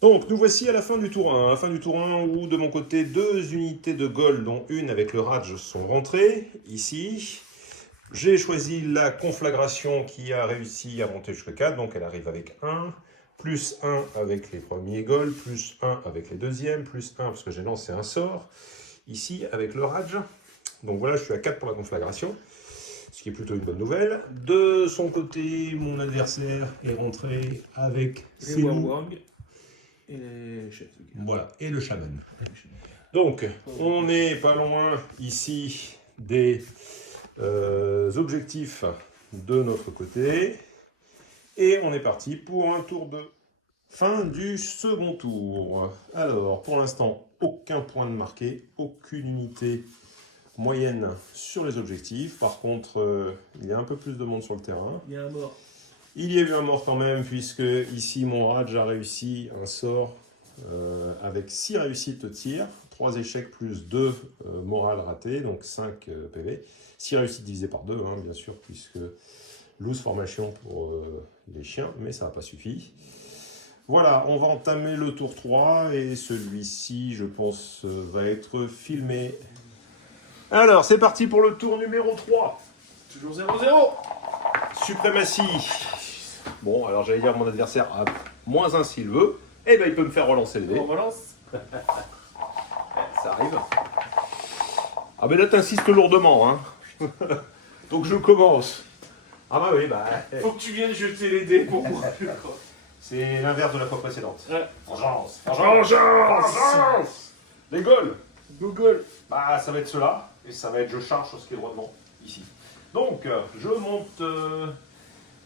Donc, nous voici à la fin du tour 1. À la fin du tour 1 où, de mon côté, 2 unités de gold, dont une avec le Raj, sont rentrées, ici. J'ai choisi la conflagration qui a réussi à monter jusqu'à 4, donc elle arrive avec 1, plus 1 avec les premiers gold, plus 1 avec les deuxièmes, plus 1 parce que j'ai lancé un sort, ici avec le Raj. Donc voilà, je suis à 4 pour la conflagration, ce qui est plutôt une bonne nouvelle. De son côté, mon adversaire est rentré avec ses loups. Et les chefs de guerre. Voilà, et le chaman. Donc, on n'est pas loin ici des objectifs de notre côté. Et on est parti pour un tour 2. Fin du second tour. Alors, pour l'instant, aucun point de marqué, aucune unité moyenne sur les objectifs. Par contre, il y a un peu plus de monde sur le terrain. Il y a un mort. Il y a eu un mort quand même, puisque ici mon Raj a réussi un sort avec 6 réussites de tir, 3 échecs plus 2 morales ratées, donc 5 PV. 6 réussites divisées par 2, hein, bien sûr, puisque loose formation pour les chiens, mais ça n'a pas suffi. Voilà, on va entamer le tour 3, et celui-ci, je pense, va être filmé. Alors, c'est parti pour le tour numéro 3. Toujours 0-0. Suprématie. Bon, alors j'allais dire mon adversaire a -1 s'il veut. Eh ben il peut me faire relancer le dé. On relance. Ça arrive. Ah ben là t'insistes lourdement, hein. Donc je commence. Ah bah oui, bah... Faut que tu viennes jeter les dés pour moi. C'est l'inverse de la fois précédente. Ouais. Vengeance. Vengeance. Les goals. Google. Bah ça va être cela. Et ça va être je charge sur ce qui est droit devant, ici. Donc je monte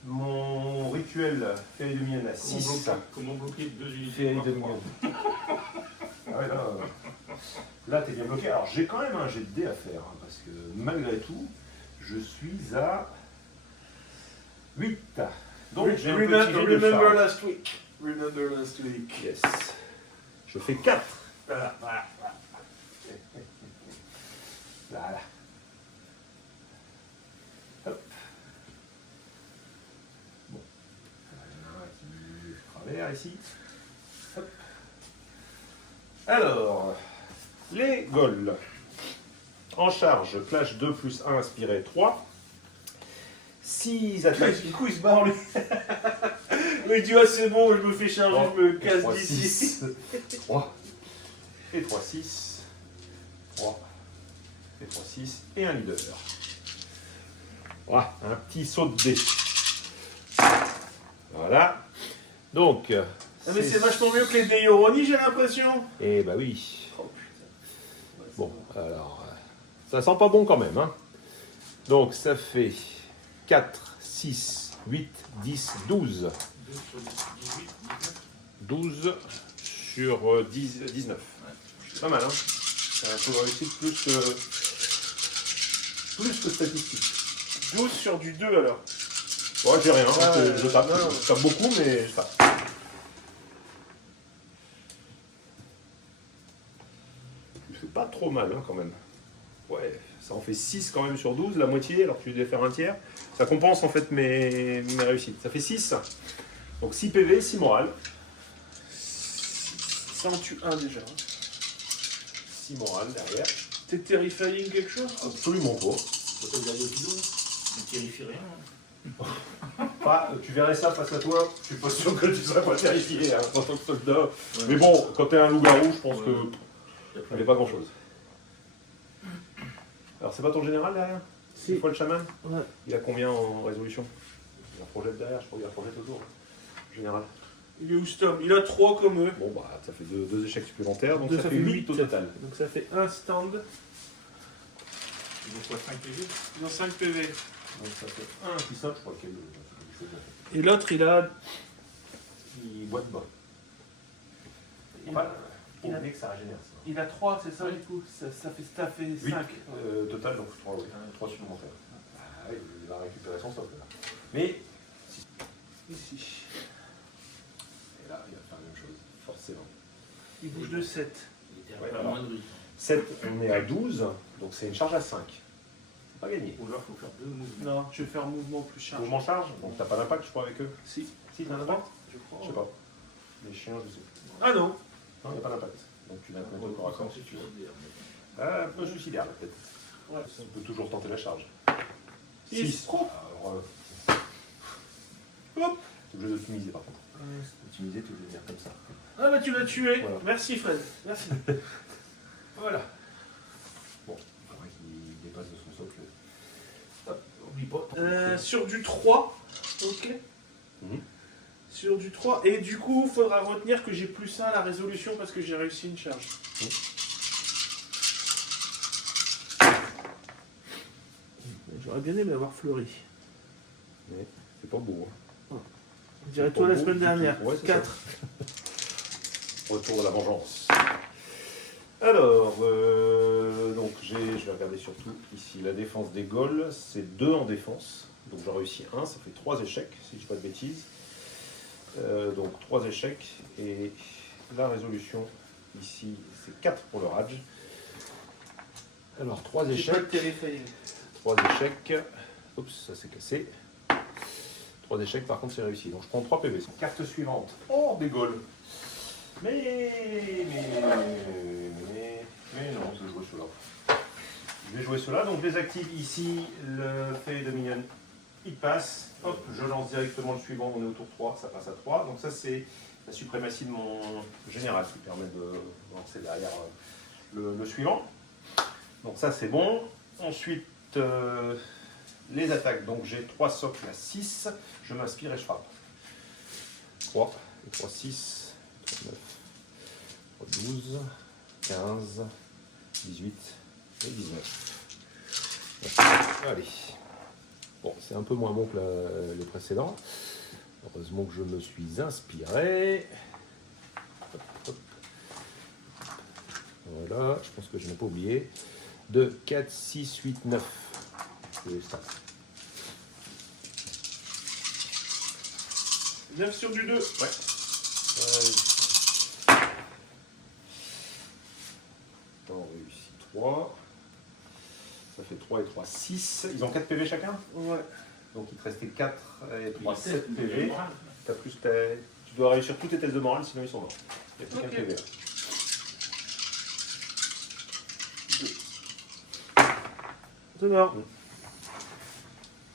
mon rituel Féerie de Mienne à 6. Comment bloquer 2 unités Féerie par de trois. Mienne. Ah ouais, là t'es bien bloqué. Alors j'ai quand même un jet de dés à faire, hein, parce que malgré tout, je suis à 8. Donc j'ai un petit jet de Remember charge. last week. Remember last week. Yes. Je fais 4. Voilà, voilà. Voilà. Hop. Bon. Il y en a un qui travers ici. Hop. Alors, les goals. En charge, clash 2 plus 1, inspiré 3. 6 attaques. Du coup, il se barre lui. Mais tu vois, c'est bon, je me fais charger, je me casse 3, d'ici. 6. 3. Et 3, 6. 3. Et 3, 6. Et un leader. Voilà, un petit saut de dés. Voilà. Donc. Ah, mais c'est vachement mieux que les dés Yoroni, j'ai l'impression. Eh bah oui. Oh putain. Bon, alors. Ça sent pas bon quand même, hein. Donc ça fait 4, 6, 8, 10, 12. 2 sur 18, 19. 12 sur 19. C'est pas mal, hein. C'est un taux de réussite plus que statistique. 12 sur du 2 alors. Ouais, j'ai rien, Ah, je tape. non. Je tape beaucoup, mais je tape. C'est pas trop mal, hein, quand même. Ouais, ça en fait 6 quand même sur 12, la moitié, alors que tu devais faire un tiers. Ça compense en fait mes réussites. Ça fait 6. Donc 6 PV, 6 morales. Ça en tue un déjà. 6 morales derrière. T'es terrifying quelque chose? Absolument pas. Ça peut garder au bidon. Ne terrifie rien. Bah, tu verrais ça face à toi, je suis pas sûr que tu serais pas terrifié hein, en tant que soldat. Ouais. Mais bon, quand t'es un loup-garou, je pense Ouais. que Y a il n'y a pas grand-chose. Alors c'est pas ton général derrière? Si. Une fois le chaman? Ouais. Il a combien en résolution? Il a un projet derrière, je crois qu'il a un projet autour. Général. Il est où Stom? Il a 3 comme eux. Bon bah ça fait deux échecs supplémentaires, donc Deux, ça fait 8 au huit. total. Donc ça fait un stand. Il vaut quoi 5 PV? Ils ont 5 PV. Donc ça fait un qui saute, je crois qu'il y a quelque chose Et l'autre, il a. qui boite bas. Il Enfin, a, pour bien que ça régénère ça. il a 3, c'est ça du coup? Ça fait 8 5. total, donc 3, oui. 3 supplémentaires. Ah oui, il va récupérer son socle là. Mais Ici. et là, il va faire la même chose, forcément. Il bouge de 7. Il était Ouais, à alors. moins de 8. 7, on est à 12, donc c'est une charge à 5. C'est pas gagné. Ou alors il faut faire 2 mouvements. Non, je vais faire mouvement plus charge. Mouvement charge, donc t'as pas d'impact, je crois, avec eux. Si, Si, t'as un impact? je crois. Je sais pas. Les chiens, je sais plus. Ah non. Non, il n'y a pas d'impact. Donc tu l'as Ouais, au corps à corps si tu veux. suicidaire, Un peu suicidaire, peut-être. Ouais. On peut toujours tenter la charge. Six. 6. Oh. Alors, Hop. t'es obligé d'optimiser par contre. Optimiser, tu veux dire comme ça. Ah bah tu l'as tué. Voilà. Merci Fred. Merci. Voilà. Bon, il faudrait qu'il dépasse de son socle. Hop, oublie pas. Sur du 3. Ok. Mhm. Sur du 3. Et du coup, il faudra retenir que j'ai plus 1 à la résolution parce que j'ai réussi une charge. J'aurais bien aimé avoir fleuri. Mais c'est pas beau. Hein. Je dirais toi la semaine dernière. Ouais, c'est 4. Retour de la vengeance. Alors, donc je vais regarder surtout ici la défense des Gaules, c'est 2 en défense, donc j'ai réussi 1, ça fait 3 échecs, si je dis pas de bêtises. Donc 3 échecs, et la résolution ici c'est 4 pour le Raj. Alors 3 J'ai pas échecs, de téléfail. 3 échecs, oups ça s'est cassé. 3 échecs par contre c'est réussi, donc je prends 3 PV. Carte suivante, oh des Gaules. Mais non, je vais jouer cela. Je vais jouer cela, donc je les active ici, le fait de minion, il passe, hop, je lance directement le suivant, on est au tour 3, ça passe à 3, donc ça c'est la suprématie de mon général qui permet de lancer derrière le suivant. Donc ça c'est bon. Ensuite, les attaques, donc j'ai 3 socles à 6, je m'inspire et je frappe. 3, et 3, 6. 9, 12, 15, 18 et 19. Allez. Bon, c'est un peu moins bon que les précédents. Heureusement que je me suis inspiré. Hop, hop. Voilà, je pense que je n'ai pas oublié. 2, 4, 6, 8, 9. C'est ça. 9 sur du 2. Ouais. On réussit 3. Ça fait 3 et 3, 6. Ils ont 4 PV chacun. Ouais. Donc il te restait 4 et 3, Il 7 teste, PV. Tu dois réussir tous tes tests de morale, sinon ils sont morts. Il n'y a plus Ok. qu'un PV. C'est mort.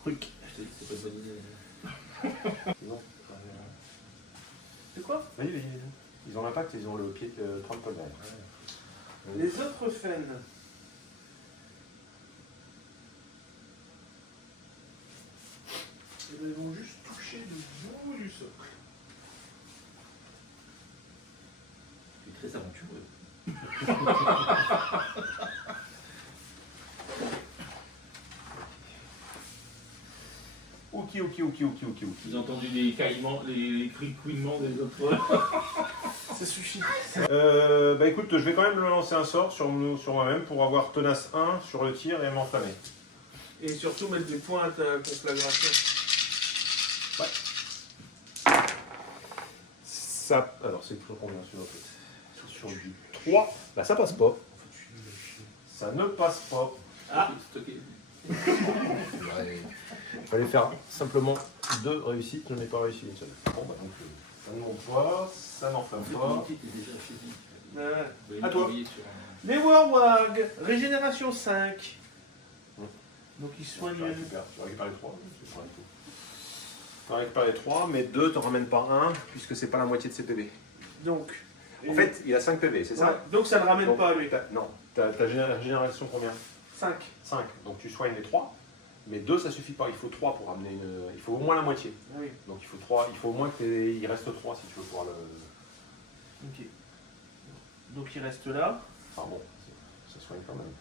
Truc. Je te dis que c'est pas une bonne idée. Non. C'est quoi? Oui, ils ont l'impact, ils ont le pied 30 points derrière. Les autres fennes. Ils vont juste toucher le bout du socle. Tu es très aventureux. Ok. J'ai entendu les caillements, les couinements des autres. Ça suffit. Bah écoute, je vais quand même le lancer un sort sur moi-même pour avoir tenace 1 sur le tir et m'enflammer. Et surtout mettre des points à ta conflagration. Ça, alors c'est toujours combien sur l'autre? Sur du 3, bah ça passe pas. Ça ne passe pas. Ah. Stocké. Il fallait faire simplement 2 réussites, je n'ai pas réussi une seule. Bon bah donc ça ne monte pas, ça n'enflamme pas. Ouais. À toi. Les Warwag, régénération 5. Donc ils soignent. Tu récupères les 3. Tu récupères les 3, mais 2 t'en ramènes pas 1, puisque c'est pas la moitié de ses PV. Donc. En fait, il a 5 PV, c'est ça? Ouais, donc ça ne le ramène Donc, pas lui. Non, ta génération combien? 5. 5. Donc tu soignes les 3, mais 2 ça suffit pas, il faut 3 pour amener une. Il faut au moins la moitié. Oui. Donc il faut 3, il faut au moins qu'il reste 3 si tu veux pouvoir le. Ok. Donc il reste là. Enfin bon, ça soigne quand même.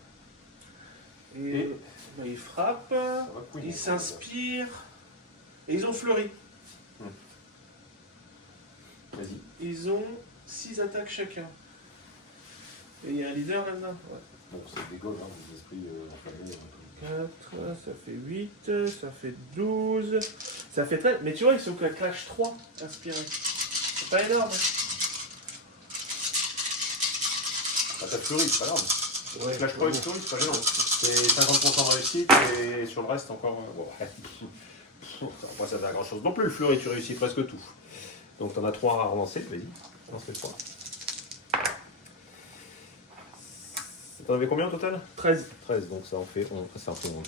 Et bah, il frappe. Ça va couiner. Il s'inspire. Et ils ont fleuri. Vas-y. Ils ont 6 attaques chacun. Et il y a un leader là-dedans. Ouais. Bon, c'est des gaules, hein, des esprits enflammés. 4, ça fait 8, ça fait 12, ça fait 13. Mais tu vois, ils sont qu'à clash 3 inspirés. C'est pas énorme. Ah, t'as fleuri, c'est pas grave. Ouais, Clash Pro et fleuri, c'est pas gênant. C'est 50% de réussite et sur le reste encore. Bon, ouais. Ça va pas servir à grand chose non plus, le fleury, tu réussis presque tout. Donc tu en as 3 à relancer, vas-y, lance les 3. T'en avais combien au total? 13. 13, donc ça en fait 11,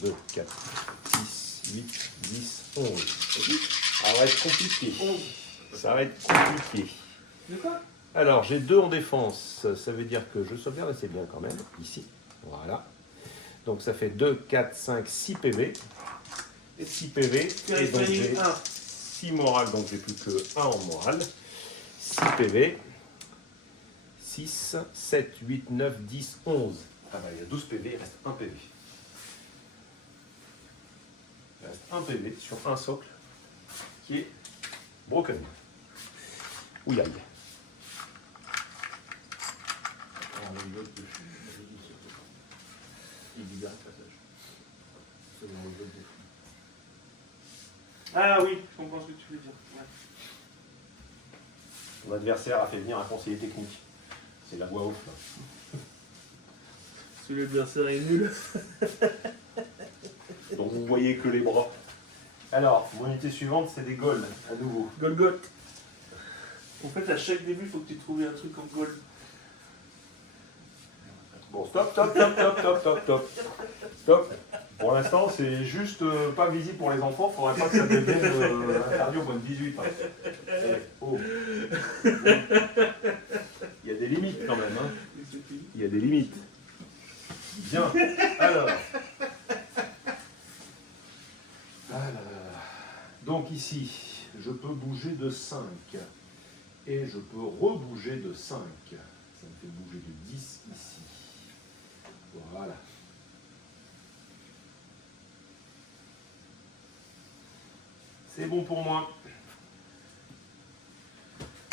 2, 4, 6, 8, 10, 11. Ça va être compliqué. Ça va être compliqué. De quoi? Alors, j'ai 2 en défense, ça veut dire que je sauvegarde assez bien quand même, ici. Voilà. Donc ça fait 2, 4, 5, 6 PV. 6 PV. Et donc j'ai 6 morales, donc j'ai plus que 1 en morale. 6 PV. 6, 7, 8, 9, 10, 11. Ah bah, il y a 12 PV, il reste 1 PV. Il reste 1 PV sur un socle qui est broken. Ouille aïe. Ah oui, je comprends ce que tu veux dire. Ouais. Mon adversaire a fait venir un conseiller technique. C'est la voix off. Là. Parce que l'adversaire est nul. Donc vous voyez que les bras. Alors, mon unité suivante, c'est des Gauls, à nouveau. Golgoth. En fait, à chaque début, il faut que tu trouves un truc en gold. Bon, stop, stop, stop, stop, stop, stop, stop. Stop. Pour l'instant, c'est juste pas visible pour les enfants. Faudrait pas que ça devienne interdit au moins de 18. Hein. Oh. Il y a des limites quand même. Hein. Il y a des limites. Bien. Alors. Donc ici, je peux bouger de 5. Et je peux rebouger de 5. Ça me fait bouger de 10 ici. Voilà. C'est bon pour moi.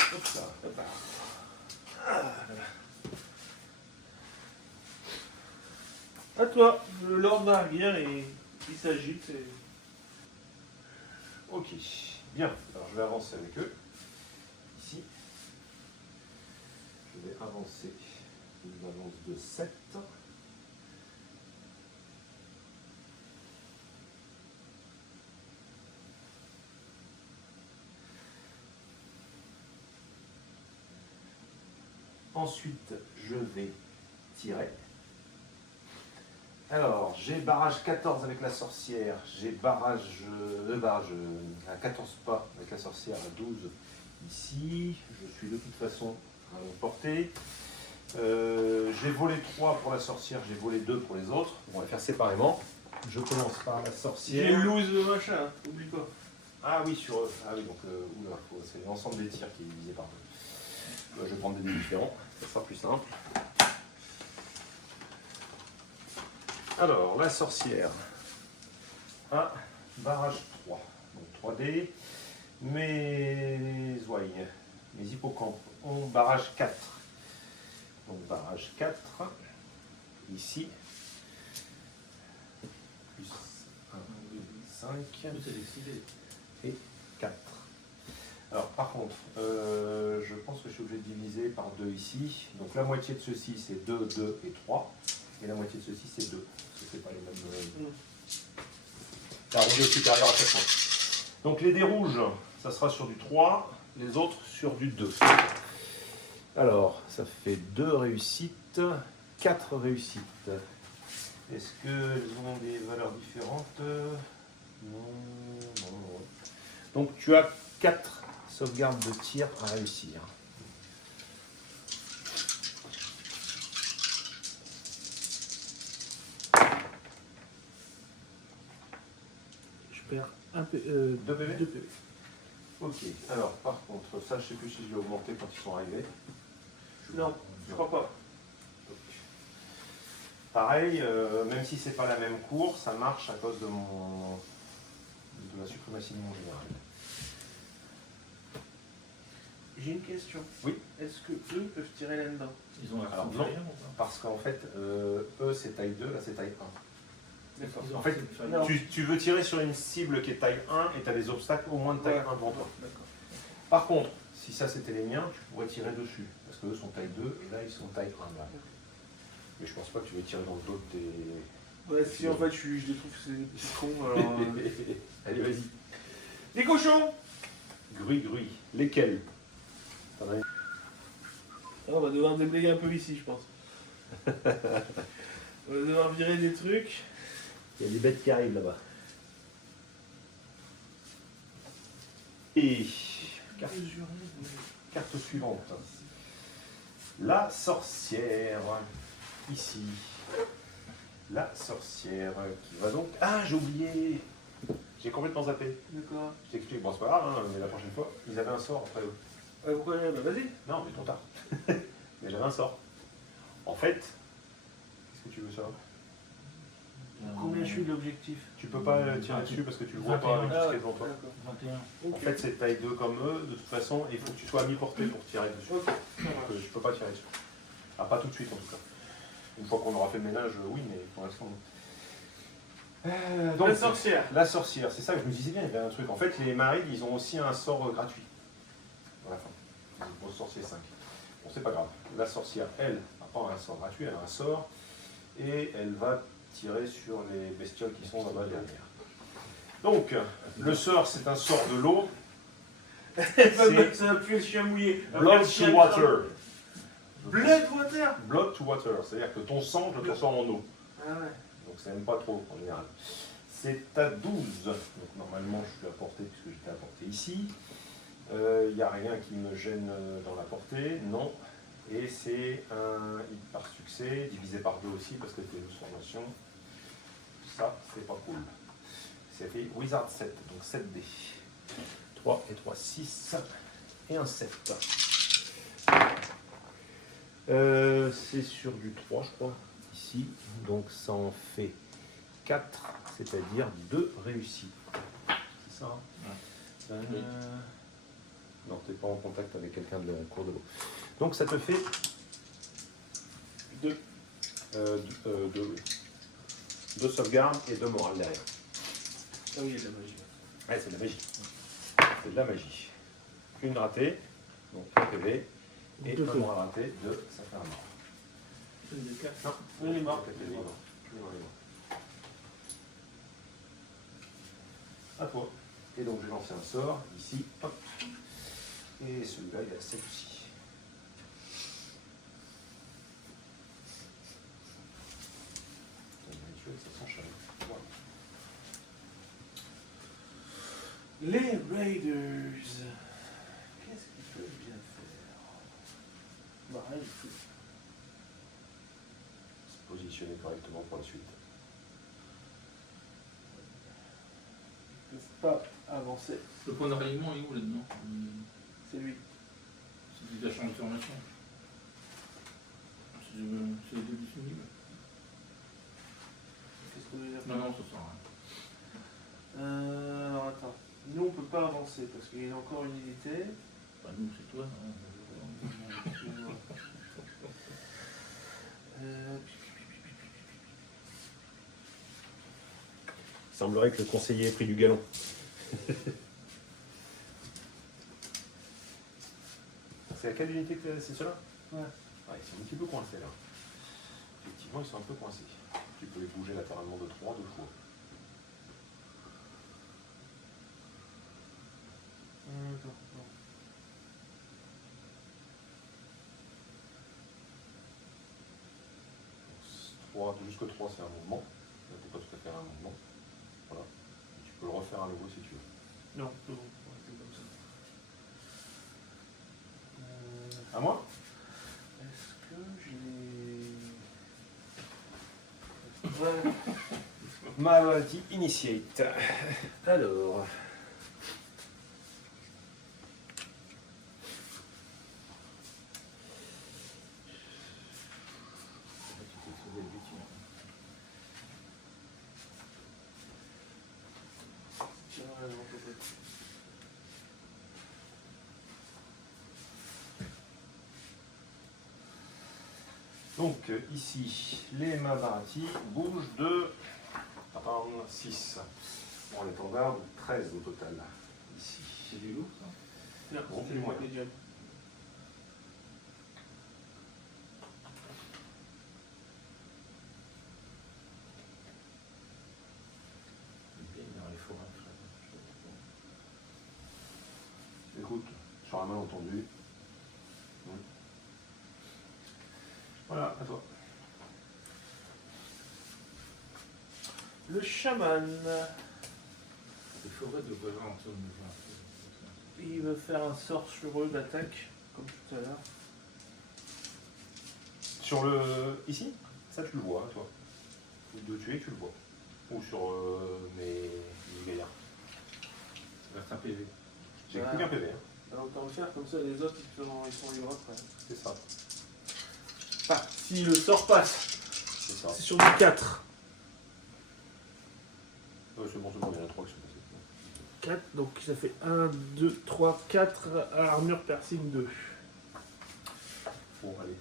Hop là, hop là. À toi, le Lord d'arrière et il s'agite. Et... Ok, bien. Alors je vais avancer avec eux. Ici. Je vais avancer. Ils avancent de 7. Ensuite, je vais tirer. Alors, j'ai barrage 14 avec la sorcière, j'ai barrage à 14 pas avec la sorcière à 12 ici. Je suis de toute façon à longue portée. J'ai volé 3 pour la sorcière, j'ai volé 2 pour les autres. On va les faire séparément. Je commence par la J'ai sorcière. lose le machin, hein, oublie pas. Ah oui, sur eux. Ah oui, donc c'est l'ensemble des tirs qui est divisé par 2. Je vais prendre des dés différents, ça sera plus simple. Alors, la sorcière. Ah, barrage 3. Donc 3D. Mes ouailles, mes hippocampes ont barrage 4. Donc barrage 4. Ici. Plus 1, 2, 5. Et 4. Alors par contre, je pense que je suis obligé de diviser par 2 ici. Donc la moitié de ceci c'est 2, 2 et 3. Et la moitié de ceci c'est 2. Parce que c'est pas les mêmes. La rondelle supérieure à chaque fois. Donc les dés rouges, ça sera sur du 3, les autres sur du 2. Alors, ça fait 2 réussites, 4 réussites. Est-ce qu'elles ont des valeurs différentes? Non, non, non. Donc tu as 4 sauvegardes de tir à réussir. Je perds 2 PV. 2 PV. Ok, alors par contre, ça je sais plus si je l'ai augmenté quand ils sont arrivés. Non, je crois pas. Pareil, même si c'est pas la même cour, ça marche à cause de la suprématie de mon général. J'ai une question. Oui. Est-ce que eux peuvent tirer là-dedans? Ils ont la Alors, force non. derrière ou pas? Parce qu'en fait, eux c'est taille 2, là c'est taille 1. D'accord. Ils ont En fait, fait- non. Tu veux tirer sur une cible qui est taille 1 et tu as des obstacles au moins de taille Ouais. 1 devant toi. D'accord. Par contre, si ça c'était les miens, tu pourrais tirer dessus. Parce qu'eux sont taille 2 et là ils sont taille 1. Là. Mais je pense pas que tu veux tirer dans le dos de tes. Ouais, si en fait je les trouve que c'est des petits cons, alors... Allez, vas-y. Des cochons! Grui. Lesquels? T'en as une? Ah, on va devoir déblayer un peu ici, je pense. On va devoir virer des trucs. Il y a des bêtes qui arrivent là-bas. Et carte suivante. La sorcière. Ici. La sorcière qui va donc... Ah, j'ai oublié. J'ai complètement zappé. D'accord. Je t'explique. Bon, c'est pas grave, hein, mais la prochaine fois, ils avaient un sort après eux. Pourquoi bah, vas-y. Non, mais trop tard. Mais j'avais un sort. En fait, qu'est-ce que tu veux savoir? Combien je suis de l'objectif? Tu peux pas tirer dessus parce que tu le vois 21. pas avec tout ce qui est devant toi. D'accord. 21. En fait, c'est taille 2 comme eux, de toute façon, et il faut que tu sois à mi-portée pour tirer dessus. Ok, ça marche. Je peux pas tirer dessus. Ah, pas tout de suite en tout cas. Une fois qu'on aura fait le ménage, oui, mais pour l'instant, non. Donc, La sorcière. la sorcière, c'est ça que je me disais bien, il y avait un truc. En fait, les marides, ils ont aussi un sort gratuit. À la fin. Bon, sorcier 5. Bon, c'est pas grave. La sorcière, elle, n'a pas un sort gratuit, elle a un sort. Et elle va tirer sur les bestioles qui sont là-bas derrière. Donc, le sort, c'est un sort de l'eau. Ça va puer le chien mouillé. Blood to water. Blood water. Blood to water, c'est-à-dire que ton sang, je le transforme en eau. Ah ouais. Donc ça n'aime pas trop en général. C'est à 12. Donc normalement je suis à portée puisque j'étais à portée ici. Il n'y a rien qui me gêne dans la portée, non. Et c'est un hit par succès, divisé par 2 aussi parce que c'était une formation. Ça, c'est pas cool. C'est fait Wizard 7, donc 7D. 3 et 3, 6 et un 7. C'est sur du 3, je crois, ici. Donc ça en fait 4, c'est-à-dire 2 réussis. C'est ça, hein? Non, tu n'es pas en contact avec quelqu'un de la cour de l'eau. Donc ça te fait 2 de sauvegarde et 2 morale derrière. Ah oui, il y a de la magie. Ouais, c'est de la magie. C'est de la magie. Une ratée, donc 1 PV, et Deux un feux. morale raté, 2, ça fait un mort. Non, Il est mort. il est mort. À toi. Et donc je vais lancer un sort, ici, hop. Et celui-là, il a 7 aussi. Ça s'enchaîne. Voilà. Les Raiders. Qu'est-ce qu'ils peuvent bien faire? Bah rien du tout. Se positionner correctement pour la suite. Ils peuvent pas avancer. Le point de ralliement est où là-dedans? C'est lui. C'est des achats de formation. C'est les deux disponibles. Qu'est-ce qu'on veut dire? Non, non, ça sert à rien. Alors attends. Nous on peut pas avancer parce qu'il y a encore une unité. Enfin, nous, c'est toi. Hein. Excuse-moi. Il semblerait que le conseiller ait pris du galon. C'est à quelle unité que c'est cela? Ouais. Ils sont un petit peu coincés là. Effectivement, ils sont un peu coincés. Tu peux les bouger latéralement de 3, 2 fois. Non. 3, jusque 3, c'est un mouvement. Là, tu peux pas tout à fait faire un mouvement. Voilà. Et tu peux le refaire à nouveau si tu veux. Non, c'est bon. C'est comme ça. À moi? Est-ce que j'ai... Ouais. Malady Initiate. Alors. Donc ici, les Mabarati bougent de 6. Bon, l'étendard, 13 au total. Ici. C'est du lourd, ça? Non, Bon, c'était plus moyen. médium. Dans les forêts, sur un malentendu. Voilà, à toi. Le chaman. Il faudrait de voir en zone de voir. Il veut faire un sort sur eux d'attaque, comme tout à l'heure. Sur le... ici, ça tu le vois, toi. De tuer, tu le vois. Ou sur mes gaillards. Ça reste un PV. J'ai plus qu'un PV. Hein. Alors autant le faire, comme ça les autres ils sont libres après. C'est ça. Enfin, si le sort passe, C'est ça. c'est sur du 4. C'est bon, il y en a 3 qui sont passés. 4, donc ça fait 1, 2, 3, 4, armure piercing 2. Bon, allez.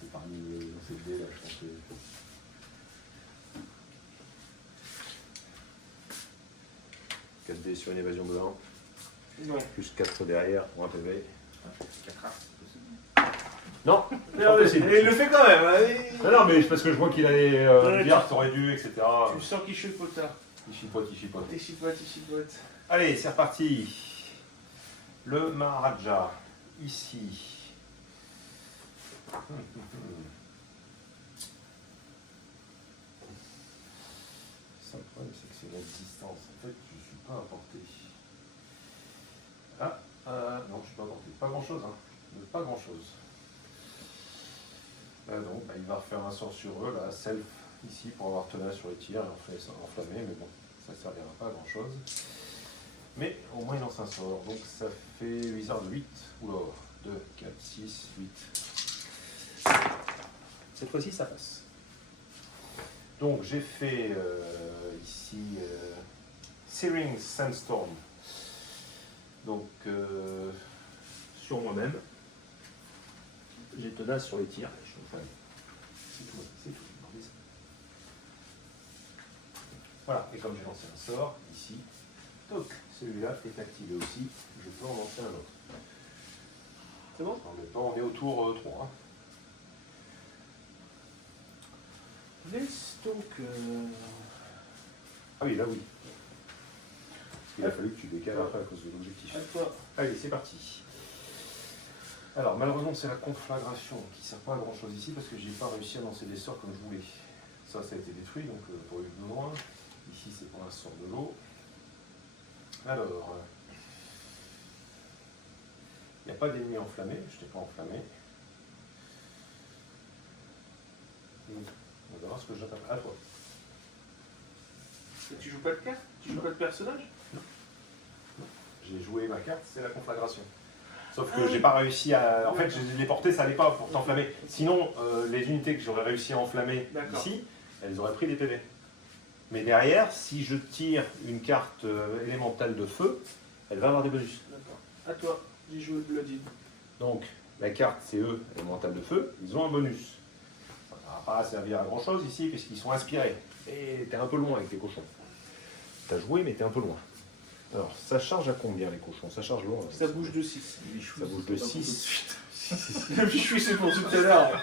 C'est parmi ces dés là, je pense que... Quatre dés sur une évasion de 1, Ouais. plus 4 derrière pour un PV. 4 races. Non, il le fait quand même. Hein, non, mais parce que je vois qu'il allait Ouais, dire t'aurais dû, etc. Tu sens qu'il chipote. Il chipote, il chipote. Il chipote. Allez, c'est reparti. Le Maharaja, ici. Ça, le problème, c'est que c'est la distance. En fait, je ne suis pas importé. Non, je ne suis pas importé. Pas grand-chose, hein. Pas grand-chose. Donc, il va refaire un sort sur eux, là, self, ici, pour avoir tenace sur les tirs et enflammer, mais bon, ça ne servira pas à grand-chose. Mais au moins il lance un sort, donc ça fait Wizard de 8, oula, 2, 4, 6, 8. Cette fois-ci ça passe. Donc j'ai fait ici Searing Sandstorm. Donc sur moi-même, j'ai tenace sur les tirs. C'est tout, c'est tout. Voilà, et comme j'ai lancé un sort, ici, toc, celui-là est activé aussi, je peux en lancer un autre. C'est bon? En même temps, on est au tour 3. Laisse donc. Ah oui, là oui. Il a fallu que tu décales après à cause de l'objectif. À toi. Allez, c'est parti. Alors, malheureusement, c'est la conflagration qui ne sert pas à grand chose ici parce que j'ai pas réussi à lancer des sorts comme je voulais. Ça a été détruit, donc pour une de loin. Ici, c'est pour un sort de l'eau. Alors, il n'y a pas d'ennemi enflammé, je t'ai pas enflammé. On va voir ce que j'attaque. À toi. Et tu joues pas de carte? Tu joues pas de personnage? J'ai joué ma carte, c'est la conflagration. Sauf que j'ai pas réussi à. En fait, je les portais, ça allait pas pour t'enflammer. Sinon, les unités que j'aurais réussi à enflammer ici, elles auraient pris des PV. Mais derrière, si je tire une carte élémentale de feu, elle va avoir des bonus. D'accord. À toi. J'ai joué Blooded. Donc, la carte, c'est eux, élémentale de feu, ils ont un bonus. Ça ne va pas servir à grand chose ici, puisqu'ils sont inspirés. Et t'es un peu loin avec les cochons. T'as joué, mais t'es un peu loin. Alors, ça charge à combien les cochons? Ça charge loin. Ça bouge de 6. Ça bouge de 6. Le bichou, c'est pour tout à l'heure.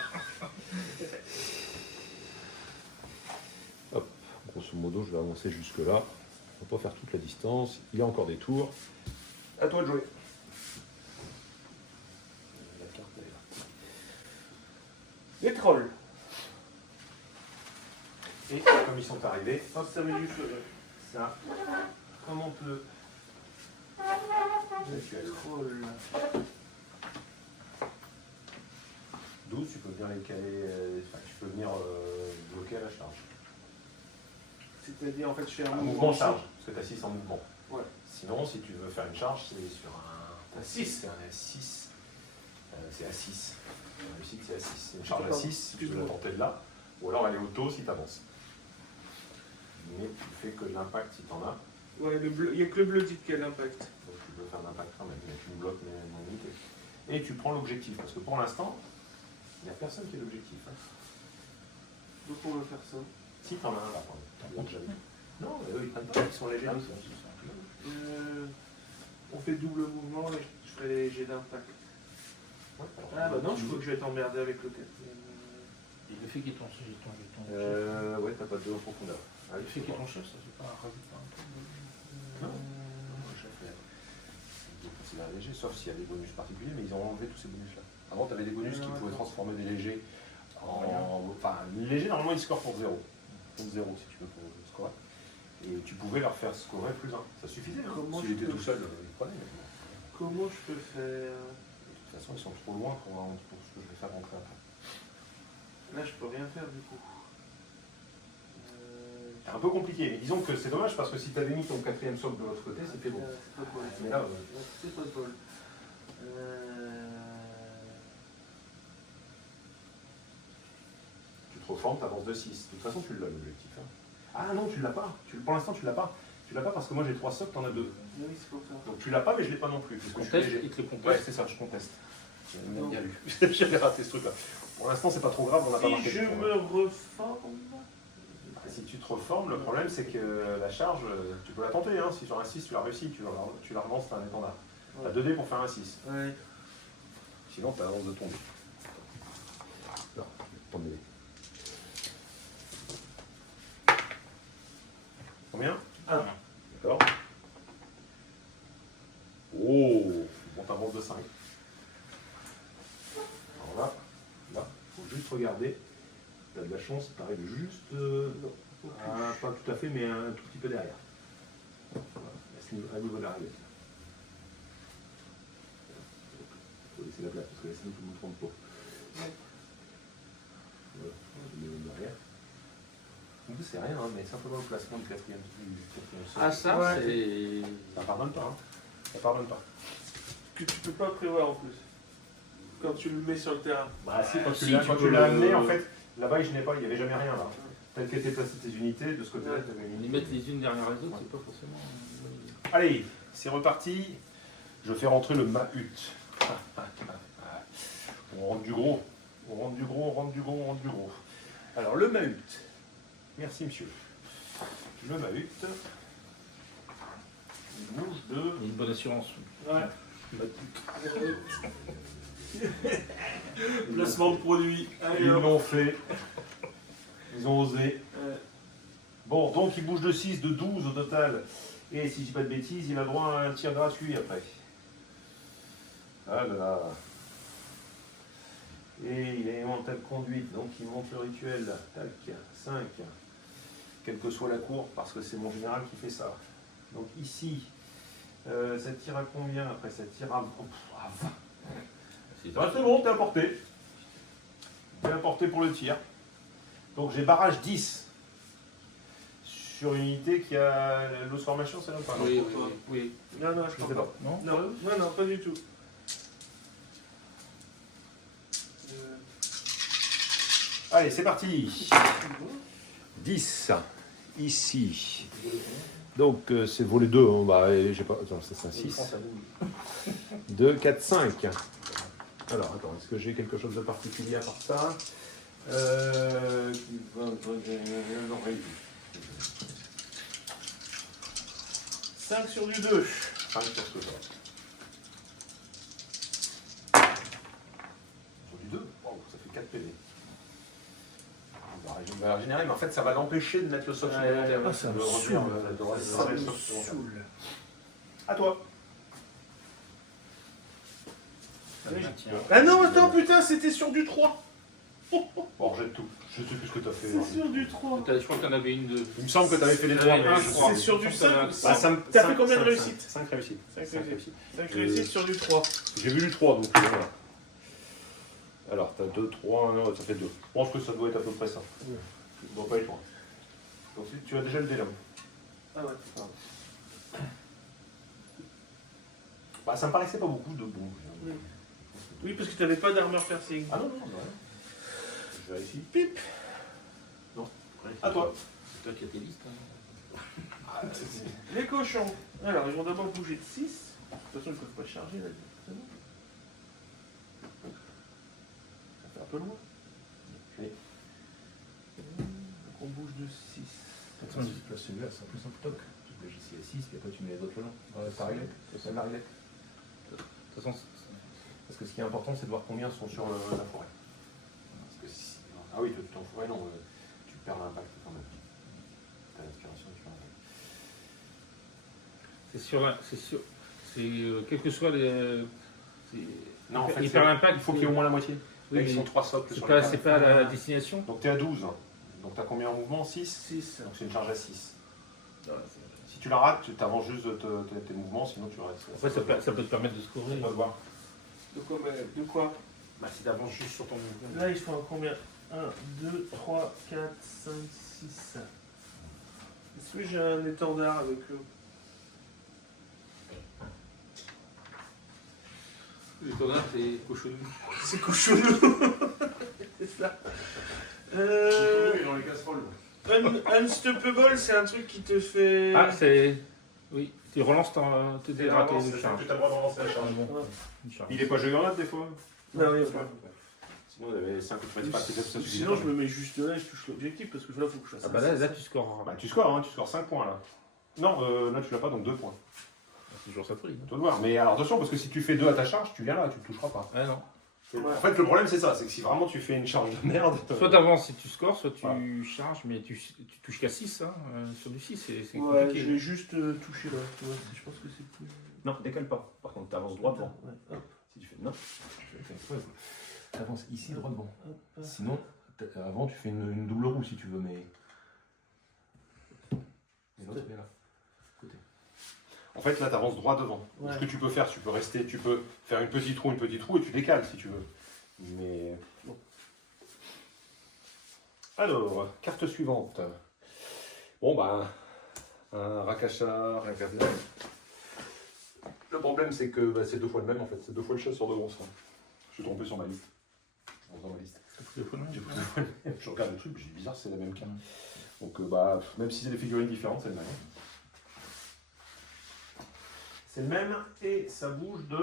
Hop, grosso modo, je vais avancer jusque-là. On va pas faire toute la distance. Il y a encore des tours. À toi de jouer. La carte est là. Les trolls. Et comme ils sont arrivés, Oh, ça met du feu. ça, comme on peut. Les trolls. 12, tu peux venir les caler, tu peux venir bloquer à la charge. C'est-à-dire, en fait, je fais Un un mouvement charge, parce que tu as 6 en mouvement. Ouais. Sinon, si tu veux faire une charge, c'est sur un. À 6. C'est un A6. C'est à 6. La réussite, c'est à 6. C'est une charge à 6, tu peux la tenter de là. Ou alors aller au taux si tu avances. Mais tu fais que de l'impact si tu en as. Ouais, il n'y a que le Blooded qui a l'impact. Donc tu peux faire l'impact quand même, mais tu me bloques mon unité. Et tu prends l'objectif, parce que pour l'instant, il n'y a personne qui a l'objectif. Hein. Donc on va faire ça. Si t'en as un là, t'en as jamais. Non, mais eux ils prennent pas, ils sont légers. On fait double mouvement et je ferai les jets d'impact. Ouais, Ah bah non, je crois que je vais t'emmerder avec le 4. Et le fait qu'il y ait ton chef, ouais, t'as pas de 2 en profondeur. le fait qu'il y ait ton chef, ça c'est pas rajoute pas un peu Non, chef. C'est un léger, sauf s'il y a des bonus particuliers, mais ils ont enlevé tous ces bonus-là. Avant, tu avais des bonus qui pouvaient transformer des légers en. Enfin, les légers, normalement, ils scorent pour 0. Pour 0, si tu veux, pour scorer. Et tu pouvais leur faire scorer plus 1. Ça suffisait, hein. S'il était tout seul, il prenait. Comment je peux faire? De toute façon, ils sont trop loin pour ce que je vais faire rentrer après. Là, je peux rien faire du coup. C'est un peu compliqué, mais disons que c'est dommage parce que si tu avais mis ton 4e socle de l'autre côté, c'était bon. C'est pas de bol. Mais là, C'est pas de bol. tu te reformes, tu avances de 6. De toute façon, tu l'as l'objectif. Hein. Ah non, tu l'as pas. Pour l'instant, tu l'as pas. Tu l'as pas parce que moi j'ai 3 socles, t'en as 2. Oui, c'est pour ça. Donc tu l'as pas, mais je l'ai pas non plus. Parce que je suis léger. Il te le conteste. Ouais, c'est ça, je conteste. Bien lu. J'avais raté ce truc-là. Pour l'instant, c'est pas trop grave, on n'a pas marqué. Si je me reforme. Si tu te reformes, le problème c'est que la charge, tu peux la tenter. Hein. Si sur un 6, tu l'as réussi, tu la relances, t'as un étendard. T'as 2 dés pour faire un 6. Ouais. Sinon, t'as l'avance de tomber. Non, tomber. Combien? 1. D'accord. Oh, bon, t'avances de 5. Alors là, faut juste regarder. T'as de la chance, t'arrives juste. Pas tout à fait, mais un tout petit peu derrière. Voilà, à niveau de la règle. Il faut laisser la place, parce que là, sinon tout le monde ne trompe pas. Voilà, je mets derrière. En plus, c'est rien, hein, mais simplement le placement du 4e sol. Ah, ça, Ouais. c'est. Ça pardonne pas, hein. Ça pardonne pas. Que tu peux pas prévoir en plus. Quand tu le mets sur le terrain. Bah si, quand Si, quand tu tu l'as peux amené, le- en fait, là-bas, il n'y avait jamais rien, là. Telles qu'étaient placées tes unités, de ce côté-là, tu avais une Les unité. mettre les unes derrière les autres, c'est pas forcément. Allez, c'est reparti. Je fais rentrer le Mahut. On rentre du gros. On rentre du gros, on rentre du gros, on rentre du gros. Alors, le Mahut. Merci, monsieur. Le Mahut. Il bouge de... Une bonne assurance. Ouais. Ils Placement de produit. Allez, hop. l'ont fait. Ils ont osé. Ouais. Bon, donc il bouge de 6, de 12 au total. Et si je dis pas de bêtises, il a droit à un tir gratuit après. Ah là là. Et il a élément de telle conduite, donc il monte le rituel. Tac, 5. Quelle que soit la cour, parce que c'est mon général qui fait ça. Donc ici, ça tire à combien après? Ça tire à 20. C'est bon, t'es à portée. T'es à portée pour le tir. Donc j'ai barrage 10 sur une unité qui a l'os formation, c'est là ou pas? Oui, oui, oui, oui. Non, non, je Je crois sais pas. pas. Non. Non, pas du tout. Allez, c'est parti. 10 ici. Donc c'est volet 2, hein. Bah, j'ai pas. Attends, c'est un 6. 2, 4, 5. Alors, attends, est-ce que j'ai quelque chose de particulier à part ça? Non, rien du tout. 5 sur du 2. 5 sur ce genre. Sur du 2, wow, ça fait 4 PV. Il va régénérer, mais en fait, ça va l'empêcher de mettre le socle supplémentaire. Ah, ça me saoule. Ça me saoule. À toi. Ah non, attends, putain, c'était sur du 3. Bon, rejette tout. Je sais plus ce que tu as fait. C'est sur du 3. Je crois que t'en avais une de. Il me semble que tu avais fait les trois. Ouais, C'est sur du 5. Bah, T'as fait combien de réussites? 5 réussites. 5 réussites. 5 réussites sur du 3. J'ai vu du 3, donc voilà. Alors, tu as 2, 3, non, ça fait 2. Je pense que ça doit être à peu près ça. Ça ne doit pas être loin. Donc, tu as déjà le délai. Ah ouais. Bah, ça me paraissait pas beaucoup de bon. Oui, parce que t'avais pas d'armor piercing. Ah non, non, non. Je vérifie. Pip. Non. À toi. C'est toi qui as tes listes. Hein. Les cochons. Alors, ils vont d'abord bouger de 6. De toute façon, ils ne peuvent pas charger là. C'est bon. Ça fait un peu loin. Oui. Donc, on bouge de 6. Attends, je place celui-là, c'est un peu simple toc. Tu te ici à 6, puis après tu mets les autres le long. Par réglette. C'est la réglette. De toute façon, Parce que ce qui est important, c'est de voir combien sont sur la forêt. Parce que si... Ah oui, tu es en forêt, non, tu perds l'impact quand même. Tu as l'inspiration, tu perds l'impact. c'est sur la. C'est quel que soit les. Non, en fait, il perd l'impact. il faut qu'il y ait au moins la moitié. Oui, Là, ils mais sont 3 socles c'est sur pas, les c'est cartes. pas la destination. Donc tu es à 12. Donc tu as combien en mouvement? 6. 6. Donc c'est une charge à 6. Ouais, Si tu la rates, tu avances juste tes mouvements, sinon tu restes. Après, ça peut te permettre de scorer. On va voir. de quoi Bah, si tu avances juste sur ton mouvement. Là, ils sont à combien 1, 2, 3, 4, 5, 6. Est-ce que j'ai un étendard avec eux? Le tonnerre, c'est cochonou. C'est cochonou. C'est ça. Dans les casseroles. Unstoppable, c'est un truc qui te fait. Ah, c'est. Oui, tu relances tes dératés de Tu charge. as le droit de relancer la charge. Bon, Ouais. une charge. Il est pas jugulate des fois? Non, oui, Sinon, il y avait 5 ou 3 pas, peut-être ça suffit. Sinon, je me mets juste là et je touche l'objectif parce que là, il faut que je fasse Ah bah là tu scores. Bah, tu scores, hein, tu scores 5 points là. Non, là tu l'as pas, donc 2 points. C'est toujours ça de prix. À toi de voir. Mais alors attention, parce que si tu fais 2 à ta charge, tu viens là, tu ne toucheras pas. Ah non. Ouais. En fait, le problème c'est ça, c'est que si vraiment tu fais une charge de merde. Soit t'avances si tu scores, soit tu Voilà. charges, mais tu touches qu'à 6. Hein. Sur du 6, c'est Ouais, je compliqué. vais juste toucher là. Tu vois, je pense que c'est plus. Non, décale pas. Par contre, tu avances droit devant. Ouais, hop, Si tu fais non, tu avances ici droit devant. hop, hop. Sinon, avant tu fais une double roue si tu veux, mais. Mais non, c'est bien là. Côté. En fait, là, tu avances droit devant. Ouais. Ce que tu peux faire, tu peux faire une petite roue, et tu décales si tu veux. Mais. Bon. Alors, carte suivante. Bon, bah. Un Rakashar. Le problème, c'est que bah, c'est 2 fois le même en fait. C'est 2 fois le chasseur de monstres. Je suis trompé sur ma liste. Dans ma liste. Je regarde le truc, j'ai dit bizarre, c'est la même carte. Donc, bah, même si c'est des figurines différentes, c'est le même. C'est le même et ça bouge de.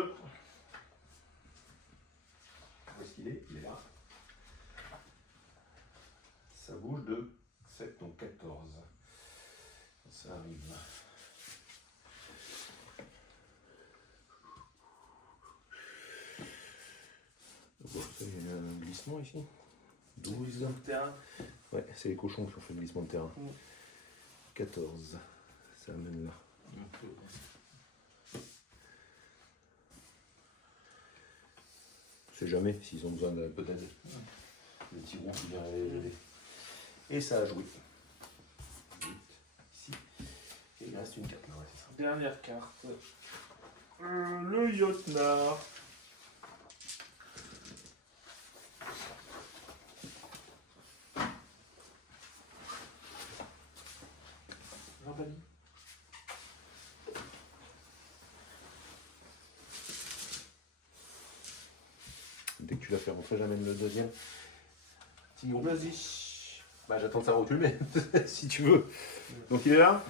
Où est-ce qu'il est? Il est là. Ça bouge de 7, donc 14. Ça arrive. Bon, il y a un glissement ici. 12. Dans le terrain. Ouais, c'est les cochons qui ont fait le glissement de terrain. Mm. 14. Ça amène là. On sait jamais s'ils ont besoin d'un peu d'aide. Les petits groupes qui viennent les aider. Et ça a joué. 8. Ici. Et il reste une carte là, ouais, c'est ça. Dernière carte. Le Jotnar. Dès que tu l'as fait rentrer, j'amène le deuxième. Tigron. Vas-y. Bah, j'attends de savoir où tu le mets, si tu veux. Donc il est là.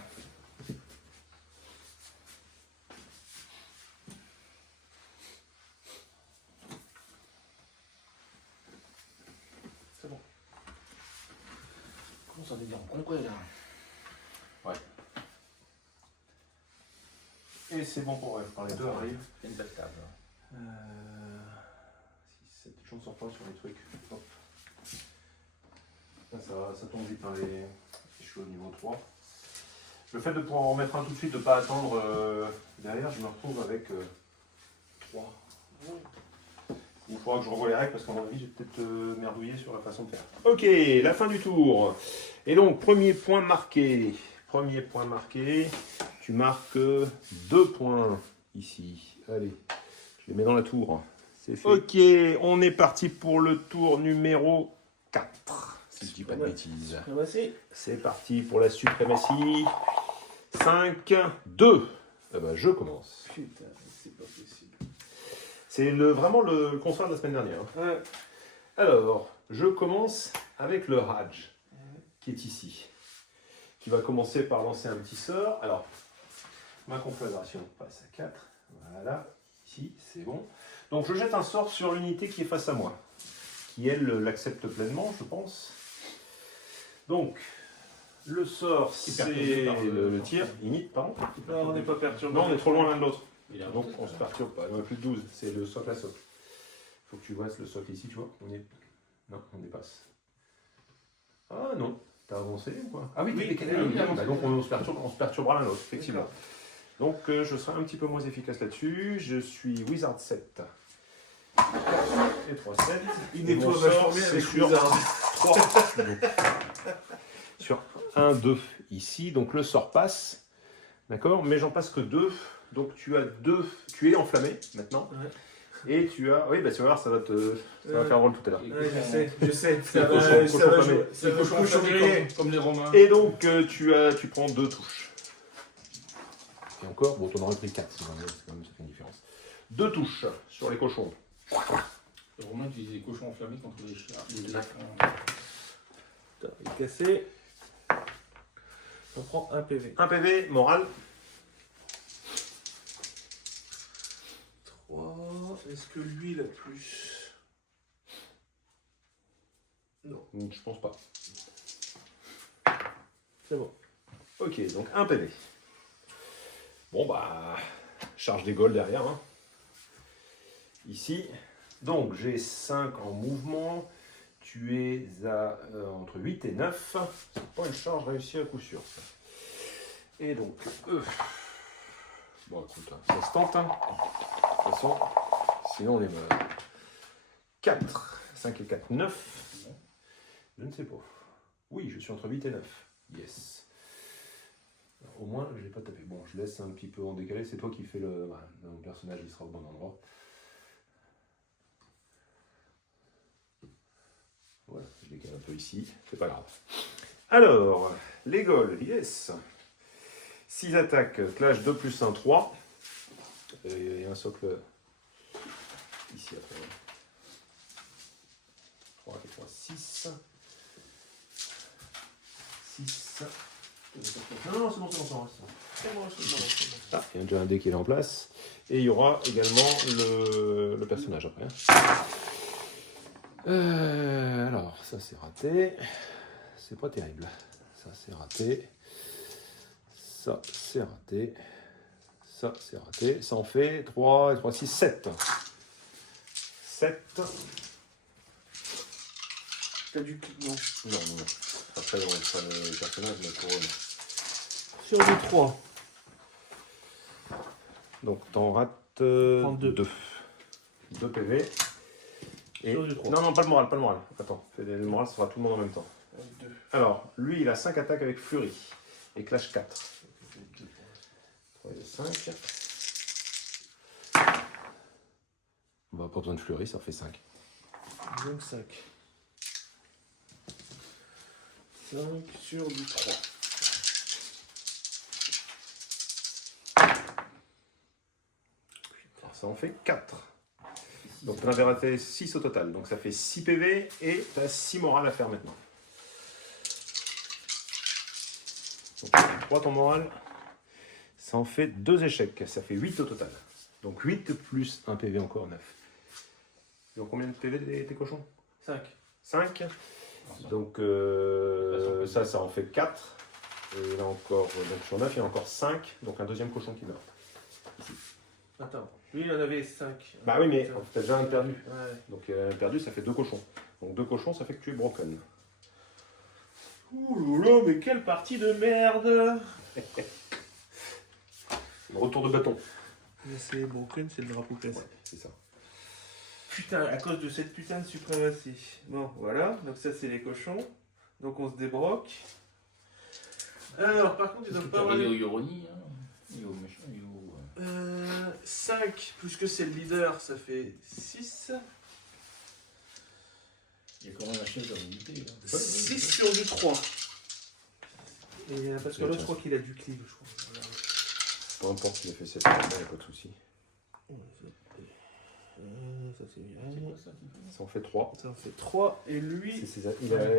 C'est bon. Comment ça devient concret là? Ouais. Et c'est bon pour les deux arrivent. Il y a une belle table. 6, 7, je ne sors pas sur les trucs. Hop. Là, ça tombe vite, hein, je suis au niveau 3. Le fait de pouvoir en remettre un tout de suite, de ne pas attendre derrière, je me retrouve avec 3. Il faudra que je revoie les règles parce qu'à mon avis, j'ai peut-être merdouillé sur la façon de faire. Ok, la fin du tour. Et donc, premier point marqué. Premier point marqué. Tu marques 2 points ici. Allez, je les mets dans la tour. C'est fait. Ok, on est parti pour le tour numéro 4. Si je dis pas de bêtises. Ramassé. C'est parti pour la suprématie. 5, 2. Eh ben, je commence. Putain, c'est pas possible. C'est vraiment le contraire de la semaine dernière. Ouais. Alors, je commence avec le Raj, qui est ici. Qui va commencer par lancer un petit sort. Alors, ma conflagration passe à 4. Voilà, ici, c'est bon. Donc, je jette un sort sur l'unité qui est face à moi. Qui, elle, l'accepte pleinement, je pense. Donc, le sort, c'est le tir. Init, pardon. Non, on n'est pas perturbé. Non, on est trop loin l'un de l'autre. Il a Donc, on se perturbe pas. Il y en a plus de 12. C'est le socle à socle. Il faut que tu vois le socle ici, tu vois. Non, on dépasse. Ah non. T'as avancé ou quoi? Ah oui, Oui, t'es décalé. oui, Oui, avancé. bah donc on se perturbera l'un l'autre, effectivement. Donc je serai un petit peu moins efficace là-dessus. Je suis Wizard 7. Et 3, 7. Il Et mon nettoie vachement sort, bien c'est avec sur Wizard. 3. Sur 1, 2 ici. Donc le sort passe. D'accord? Mais j'en passe que 2. Donc tu as 2. Tu es enflammé maintenant. Ouais. Et tu as. Oui, bah tu vas voir, ça va faire drôle tout à l'heure. Ouais, je sais. C'est Ça cochon, va, cochon ça va famé. jouer. Ça va cochonner. comme les Romains. Et donc tu prends 2 touches. Et encore, bon, t'en aurais pris 4, c'est quand même, ça fait une différence. 2 touches sur les cochons. Les Romains utilisaient des cochons enflammés contre les chiens. Les Putain, il est cassé. On prend un PV. 1 PV, morale. 3. Est-ce que lui, il a plus? Non. Je pense pas. C'est bon. Ok, donc 1 PV. Bon bah, charge des goals derrière. Hein. Ici. Donc j'ai 5 en mouvement. Tu es à entre 8 et 9. C'est pas une charge réussie à coup sûr. Ça. Et donc, bon écoute, ça se tente. Hein. De toute façon, sinon on est mort. 4. 5 et 4, 9. Je ne sais pas. Oui, je suis entre 8 et 9. Yes. Alors, au moins, je l'ai pas tapé. Bon, je laisse un petit peu en décalé. C'est toi qui fais le... Voilà, mon personnage, il sera au bon endroit. Voilà, je décale un peu ici. C'est pas grave. Alors, les goals, yes. 6 attaques, clash 2 plus 1, 3. Et un socle ici après. 3 et 3, 6. 6. Non, c'est bon, c'est bon. Ah, il y a déjà un dé qui est en place. Et il y aura également le personnage après. Alors, ça c'est raté. C'est pas terrible. Ça c'est raté. Ça c'est raté. Ça c'est raté. Ça en fait 3 et 3, 6, 7. 7. T'as du clic, non? Non. Après, on fera le personnage, mais couronne. Sur du 3. Donc, t'en rates 32. 2. 2 PV. Et... Sur du 3. Non, pas le moral, Attends, le moral, ça sera tout le monde en même temps. 2. Alors, lui, il a 5 attaques avec Fury. Et Clash 4. 3 et 5. Bah, pas besoin de Fury, ça fait 5. Donc 5. 5 sur du 3. Alors, ça en fait 4. Donc, tu en avais raté 6 au total. Donc, ça fait 6 PV et tu as 6 morales à faire maintenant. Donc, 3 ton moral. Ça en fait 2 échecs. Ça fait 8 au total. Donc, 8 plus 1 PV encore, 9. Donc, combien de PV tes cochons? 5. 5. Donc, ça en fait 4. Et là encore, donc sur 9, il y a encore 5. Donc, un deuxième cochon qui meurt. Ici. Attends. Lui, il en avait 5. Bah oui, mais t'as déjà un perdu. Ouais. Donc, un perdu, ça fait 2 cochons. Donc, 2 cochons, ça fait que tu es broken. Ouh là là, mais quelle partie de merde! Retour de bâton. Mais c'est broken, c'est le drapeau cassé. Ouais, c'est ça. Putain, à cause de cette putain de suprématie. Bon, voilà. Donc ça, c'est les cochons. Donc on se débroque. Alors, par contre, ils doivent pas avoir... Il est au Yoroni, hein. Il est au machin, il est au... 5, plus que c'est le leader, ça fait 6. Il y a quand même un chef d'unité. 6 sur du 3. Et parce que là, je crois qu'il a du cleave, je crois. Voilà. Peu importe s'il a fait 7 il n'y a pas de souci. Ça c'est bien. C'est quoi ça qui fait? Ça en fait 3. Ça en fait 3. Et lui.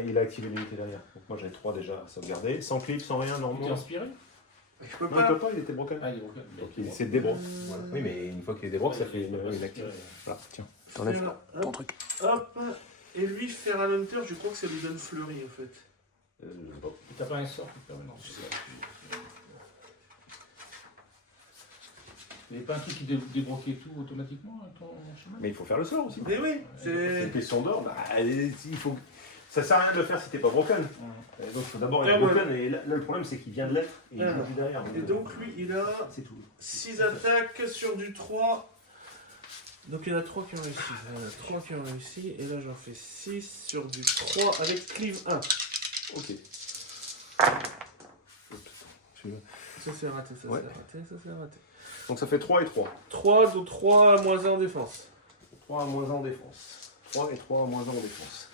Il a activé l'unité dernière. Donc, moi, j'avais 3 déjà à sauvegarder. Sans clip, sans rien, Il est normalement. inspiré? Je peux Non, il pas. peut pas, il était broken. Ah, il est broken. Donc, il s'est débroqué. Voilà. Oui, mais une fois qu'il est débroqué, ça fait une activité. Voilà, tiens. T'enlèves Faire- ton hop, truc. hop. Et lui, faire un hunter, je crois que ça lui donne fleurie en fait. Je sais pas. T'as pas un sort qui permet non. Il n'y avait pas un truc qui débloquait tout automatiquement, ton chemin? Mais il faut faire le sort aussi. Mais oui, C'est une c'est. question d'or. Bah, il faut... Ça sert à rien de le faire si t'es pas broken. Et donc il faut d'abord être broken, et là, le problème c'est qu'il vient de l'être, et il joue du derrière. Et donc lui, il a c'est tout. 6 attaques sur du 3. Donc il y en a 3 qui ont réussi. Il y en a 3 qui ont réussi. Et là j'en fais 6 sur du 3 avec cleave 1. Ok. Ça c'est raté, ça Ouais. c'est raté, ça c'est raté. Donc ça fait 3 et 3. 3, donc 3 à moins 1 en défense. 3 à moins 1 en défense. 3 et 3 à moins 1 en défense.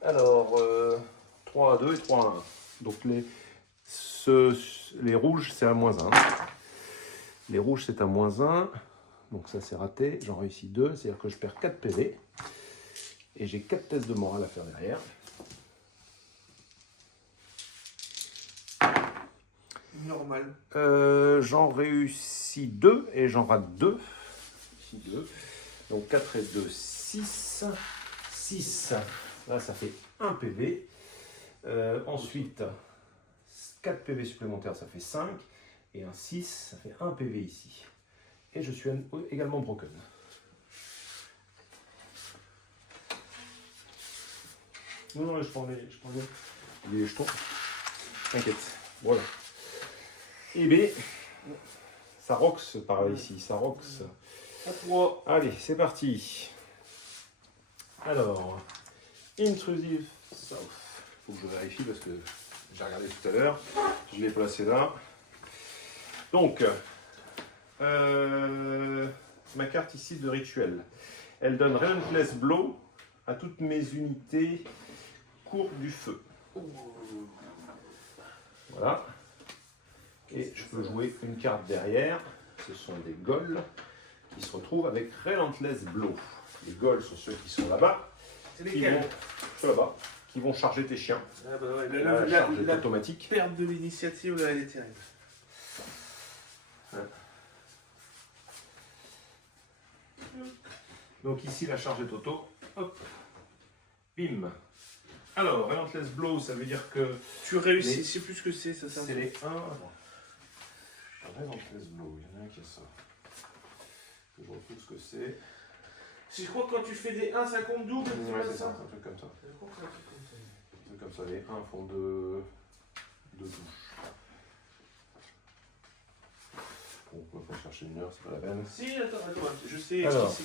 Alors, 3 à 2 et 3 à 1. Donc les rouges, c'est à moins 1. Les rouges, c'est à moins 1. Donc ça, c'est raté. J'en réussis 2. C'est-à-dire que je perds 4 PV. Et j'ai 4 tests de morale à faire derrière. Normal. J'en réussis 2 et j'en rate 2. Ici 2. Donc 4 et 2, 6. 6. Là, ça fait 1 PV. Ensuite, 4 PV supplémentaires, ça fait 5. Et un 6, ça fait 1 PV ici. Et je suis également broken. Non, je prends les jetons. T'inquiète. Voilà. Et B, ça rox par ici, ça rox. À 3. Allez, c'est parti. Alors, Intrusive South. Faut que je vérifie parce que j'ai regardé tout à l'heure. Je l'ai placé là. Donc, ma carte ici de rituel. Elle donne Relentless Blow à toutes mes unités courtes du feu. Voilà. Et je peux jouer une carte derrière. Ce sont des ghouls qui se retrouvent avec Relentless Blow. Les ghouls sont ceux qui sont là-bas. C'est Qui lesquels? vont, ceux là-bas, qui vont charger tes chiens. Ah bah ouais, La charge est la automatique. perte de l'initiative, là, elle est terrible. Donc ici, la charge est auto. Hop. Bim. Alors, Relentless Blow, ça veut dire que Tu réussis, Mais- je sais plus ce que c'est, ça sert. c'est les 1. Relentless Blow, il y en a un qui a ça. Que je retrouve ce que c'est. Je crois que quand tu fais des 1, ça compte double. Ouais, c'est ça, un truc comme ça. Je crois que c'est un truc comme ça. Un truc comme ça, les 1 font deux touches. Bon, on peut pas chercher une heure, c'est pas la peine. Si, attends, je sais. Alors. si,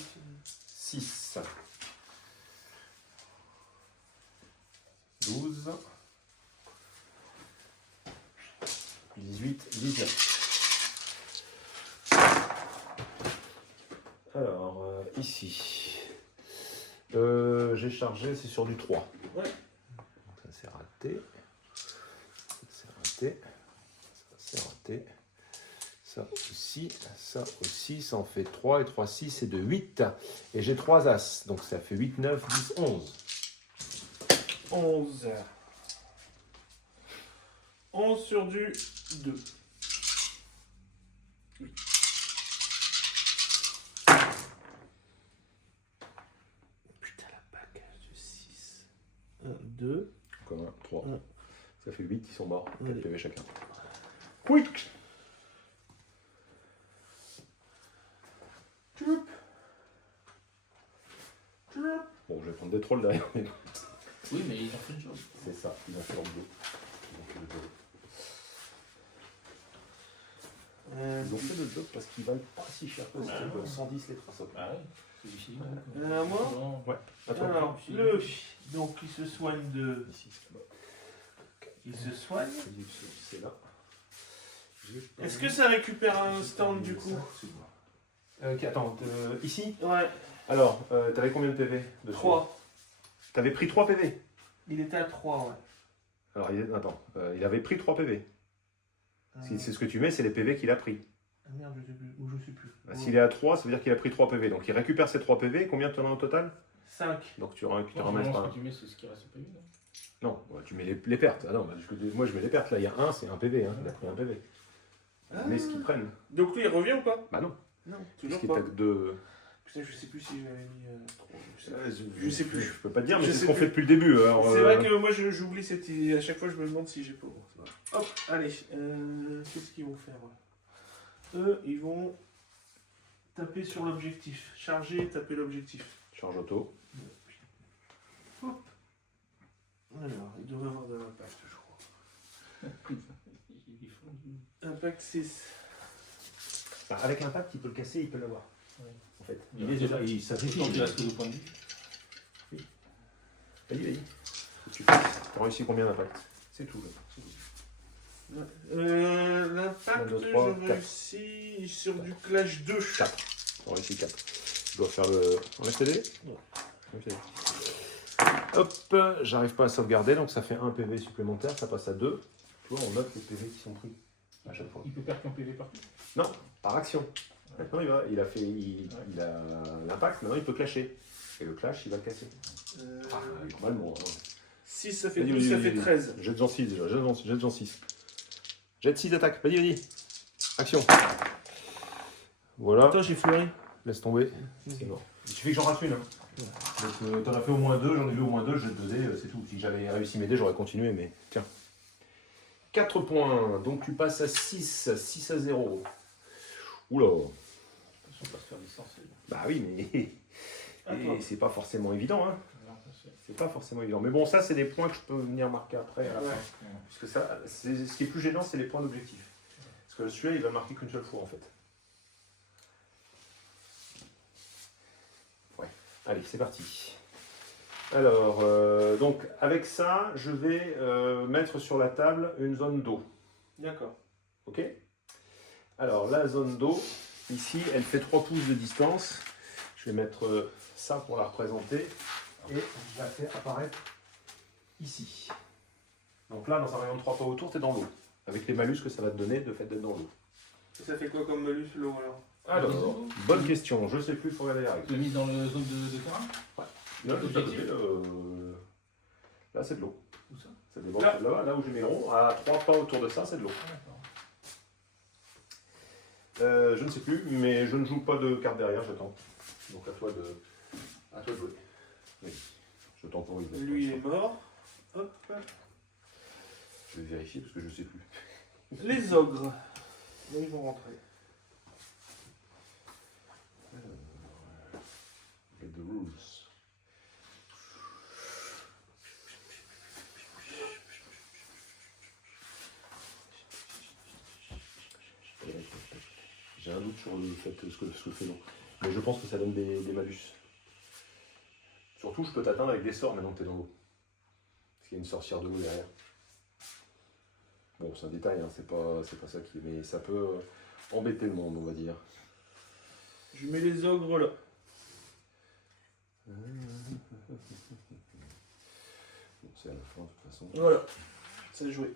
si. 6. 12. 18, 19. Alors, ici. J'ai chargé, c'est sur du 3. Ouais. Donc ça c'est raté. Ça c'est raté. Ça c'est raté. Ça aussi, ça en fait 3 et 3, 6 et de 8. Et j'ai 3 as, donc ça fait 8, 9, 10, 11. 11. 11 sur du 2. Putain, la baguette du 6. 1, 2. Comme 1, 3. Ouais. Ça fait 8, ils sont morts. 4 Ouais. PV chacun. Quick. Bon, je vais prendre des trolls derrière, mais Oui, mais ils ont fait une chose. c'est ça, ils ont fait leur boulot. Ils ont fait le job parce qu'ils valent pas si cher que ça. Ah non. 110 les traces. Ah ouais, c'est difficile. moi Ouais, attends. Alors, le donc il se soigne de. Ici, Il se soigne. c'est là. Est-ce que ça récupère un stand du coup? Ok, attends, ici. Ouais, Alors, t'avais combien de PV dessus? 3. T'avais pris 3 PV. Il était à 3, ouais. Alors, il avait pris 3 PV. C'est ce que tu mets, c'est les PV qu'il a pris. Ah merde, je sais plus. Ou je sais plus. Bah, s'il est à 3, ça veut dire qu'il a pris 3 PV. Donc il récupère ces 3 PV. Combien tu en as au total? 5. Donc tu Non, ramènes ce pas. que tu mets, c'est ce qui reste au PV. Non, ouais, tu mets les pertes. Ah non, bah, moi je mets les pertes. Là, il y a 1, c'est un PV. Hein. Il a pris un PV. Mais ce qu'ils prennent. Donc lui, il revient ou pas? Bah non. Non, Parce toujours qu'il pas. t'a que 2. Putain, je sais plus si j'avais mis 3. Je sais plus. Je peux pas te dire, mais Je c'est ce sais qu'on plus. fait depuis le début. Alors, C'est vrai que moi j'oublie cette idée. À chaque fois, je me demande si j'ai pas. Bon, c'est pas grave. Hop, allez. Qu'est-ce qu'ils vont faire? Eux, ils vont taper sur l'objectif. Charger et taper l'objectif. Charge auto. Hop. Alors, il devrait avoir de l'impact, je crois. Il est fondu. Impact 6. Bah, avec impact, il peut le casser, il peut l'avoir. Ouais. En fait, Il est déjà- il sacrifie. Autant qu'il reste que le point de vue. Vas-y. Tu as réussi combien d'impact? C'est tout. Là. L'impact, 1, 2, 3, je 4. réussis sur du clash 2. 4. On réussit 4. Je dois faire le. On laisse t'aider? Ouais. Hop, j'arrive pas à sauvegarder, donc ça fait 1 PV supplémentaire, ça passe à 2. Tu vois, on note les PV qui sont pris à chaque fois. Il peut perdre qu'un PV partout. Non, par action. Maintenant, il a fait. Il a l'impact, maintenant il peut clasher. Et le clash, il va le casser. Normalement. 6, ça fait Vas-y, 12, ça vas-y, fait vas-y. 13. Jette en 6 déjà, jette en 6. Jette 6 d'attaque, vas-y. Action. Voilà, Attends, j'ai fleuri. laisse tomber. C'est mort. Il suffit que j'en rate une. Hein. Donc, t'en as fait au moins 2, j'en ai vu au moins 2, je jette 2 dés, c'est tout. Si j'avais réussi mes dés, j'aurais continué, mais tiens. 4 points, donc tu passes à 6 à 0. Oula. On va se faire des sorciers. Bah oui, mais. Et c'est pas forcément évident, hein. Alors, c'est- C'est pas forcément évident. Mais bon, ça, c'est des points que je peux venir marquer après. À la fin. Ouais. Parce que ça, ce qui est plus gênant, c'est les points d'objectif. Parce que celui-là, il va marquer qu'une seule fois, en fait. Ouais. Allez, c'est parti. Alors, donc, avec ça, je vais mettre sur la table une zone d'eau. D'accord. Ok? Alors, la zone d'eau, ici, elle fait 3 pouces de distance. Je vais mettre ça pour la représenter. Et je la fais apparaître ici. Donc là, dans un rayon de 3 pas autour, tu es dans l'eau. Avec les malus que ça va te donner de fait d'être dans l'eau. Ça fait quoi comme malus l'eau alors? Alors, bonne question. Je sais plus, il faut regarder la règle. Tu l'as mis dans le zone de terrain? Là, Objectif. là, c'est de l'eau. Où ça? Ça déborde là où j'ai mes ronds. À 3 pas autour de ça, c'est de l'eau. Ah, d'accord. Je ne sais plus, mais je ne joue pas de carte derrière, j'attends. Donc à toi de jouer. Oui, je temporise. Lui est mort. Hop. Je vais vérifier parce que je ne sais plus. Les ogres. Là, ils vont rentrer. Get the rules. J'ai un doute sur le fait ce que fait l'eau. Mais je pense que ça donne des malus. Surtout, je peux t'atteindre avec des sorts maintenant que tu es dans l'eau. Parce qu'il y a une sorcière de l'eau derrière. Bon, c'est un détail, hein, c'est pas ça qui est. Mais ça peut embêter le monde, on va dire. Je mets les ogres là. Bon, c'est à la fin, de toute façon. Voilà. C'est joué.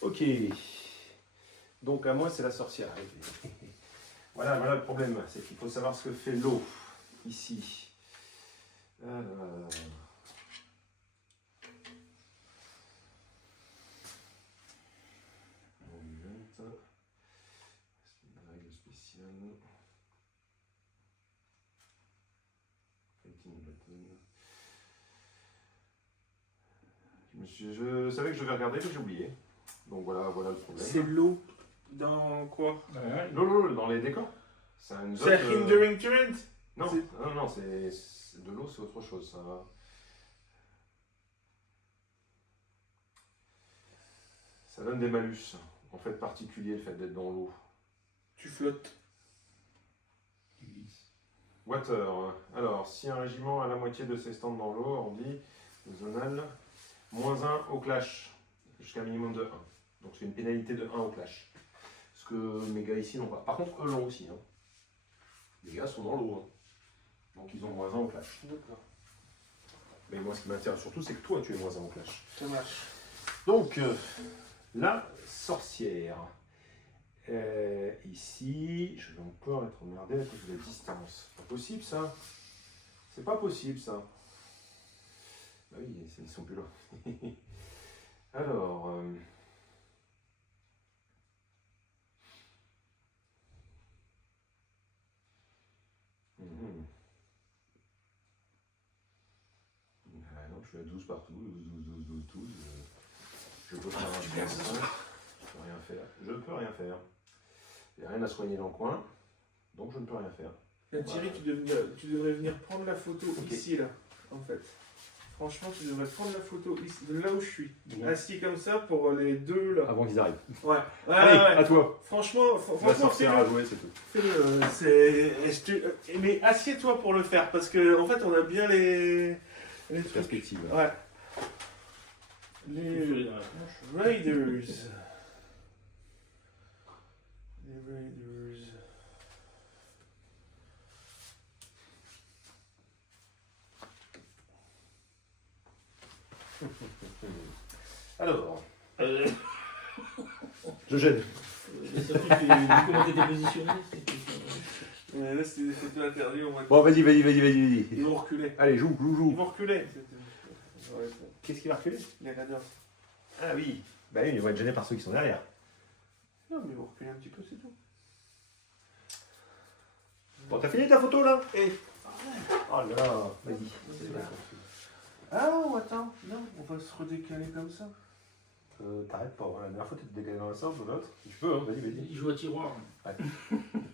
Ok. Donc à moi c'est la sorcière. Voilà le problème, c'est qu'il faut savoir ce que fait l'eau ici. Alors... C'est une règle spéciale. Je savais que je devais regarder, mais j'ai oublié. Donc voilà le problème. C'est l'eau dans quoi? Ouais, L'eau dans les décors. C'est une zone. C'est Hindering Current? Non, c'est- non, c'est de l'eau, c'est autre chose. Ça donne des malus. En fait, particulier le fait d'être dans l'eau. Tu flottes. tu glisses. Water. Alors, si un régiment a la moitié de ses stands dans l'eau, on dit zonal, -1 au clash, jusqu'à un minimum de 1. Donc c'est une pénalité de 1 au clash. Ce que mes gars ici n'ont pas. Par contre, eux l'ont aussi. Hein. Les gars sont dans l'eau. Hein. Donc ils ont -1 au clash. D'accord. Mais moi, ce qui m'intéresse surtout, c'est que toi, tu es -1 au clash. Ça marche. Donc, la sorcière. Ici, je vais encore être emmerdé à cause de la distance. C'est pas possible ça. C'est pas possible ça. Bah oui, ils sont plus là. Alors. Ah non, je suis à 12 partout. 12. Je peux faire un truc. Je peux rien faire. Je peux rien faire. Il n'y a rien à soigner dans le coin, donc je ne peux rien faire. Là, Thierry, tu devrais venir prendre la photo ici, là, en fait. Franchement, tu devrais prendre la photo ici, là où je suis. Assis comme ça pour les deux, là. Avant qu'ils arrivent. Ouais. Allez, ouais. à toi. Franchement, On va sortir à jouer, c'est tout. Mais assieds-toi pour le faire, parce que en fait, on a bien les trucs. Perspective. Ouais. Les Raiders. Les Raiders. Alors, je gêne. Surtout que comment t'étais positionné. Ouais, là, c'était interdit au moins. Bon, vas-y. Ils vont reculer. Allez, joue. Ils vont reculer. Ouais, Qu'est-ce qui va reculer? les Raiders. Ah oui. Bah oui, ils vont être gênés par ceux qui sont derrière. Non, mais ils vont reculer un petit peu, c'est tout. Bon, t'as fini ta photo là? Oh là là, vas-y. Ah non, attends. Non, on va se redécaler comme ça. T'arrêtes pas, la dernière fois tu te décalais dans le sens ou l'autre. Tu peux, hein, vas-y. Il joue à tiroir.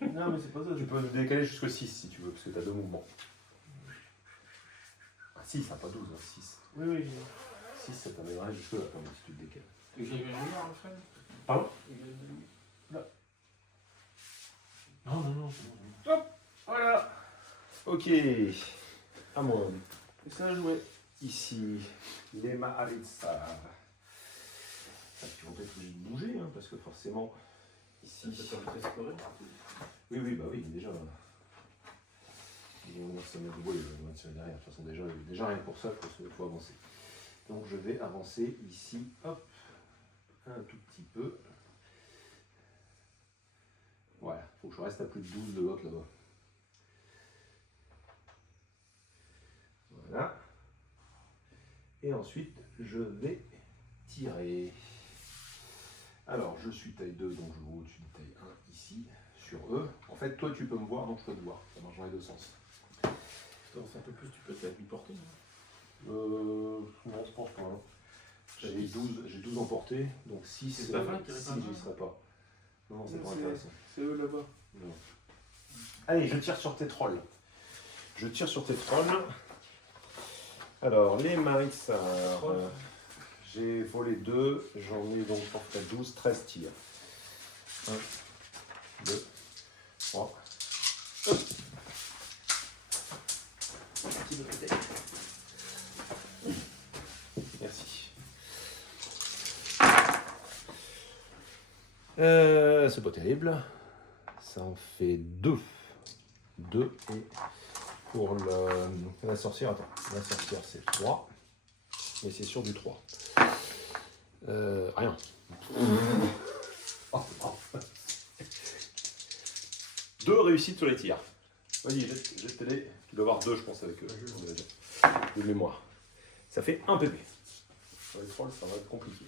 Non, mais c'est pas ça. Tu peux décaler jusqu'au 6 si tu veux, parce que t'as deux mouvements. Ah 6, pas 12, hein, 6. Oui. 6, ça t'amènerait jusque là, quand même, si tu te décales. Et j'ai vu un joueur, en fait. Pardon? Non. Hop, voilà. Ok, à moi. Et ça a joué. Ici, les Maharitsa. Ils vont peut-être obligés de bouger, hein, parce que forcément, ici... Ça permet de scorer. Oui, bah oui, déjà... Ils vont venir se mettre debout, ils vont venir tirer derrière. De toute façon, déjà rien que pour ça, il faut avancer. Donc je vais avancer ici, hop, un tout petit peu. Voilà, il faut que je reste à plus de 12 de l'autre là-bas. Voilà. Et ensuite, je vais tirer. Alors, je suis taille 2, donc je vais au-dessus de taille 1 ici, sur eux. En fait, toi, tu peux me voir, donc je peux te voir. Ça marche dans les deux sens. Si tu avances un peu plus, tu peux te la lui porter. Non, je pense pas. Hein. J'ai 12 en portée, donc 6, C'est pas mal, si j'y serais pas. Non, c'est pas intéressant. C'est eux là-bas. Non. Allez, je tire sur tes trolls. Alors, les marissards. J'ai volé 2, j'en ai donc porté 12, 13 tirs. 1, 2, 3. Merci. C'est pas terrible. Ça en fait 2. 2 et pour la sorcière, attends. La sorcière c'est 3. Mais c'est sur du 3. Rien. Oh. 2 réussites sur les tirs. Vas-y, jette les. Tu dois avoir 2, je pense, avec eux. De mémoire. Ça fait 1 PP. Sur les trolls, ça va être compliqué.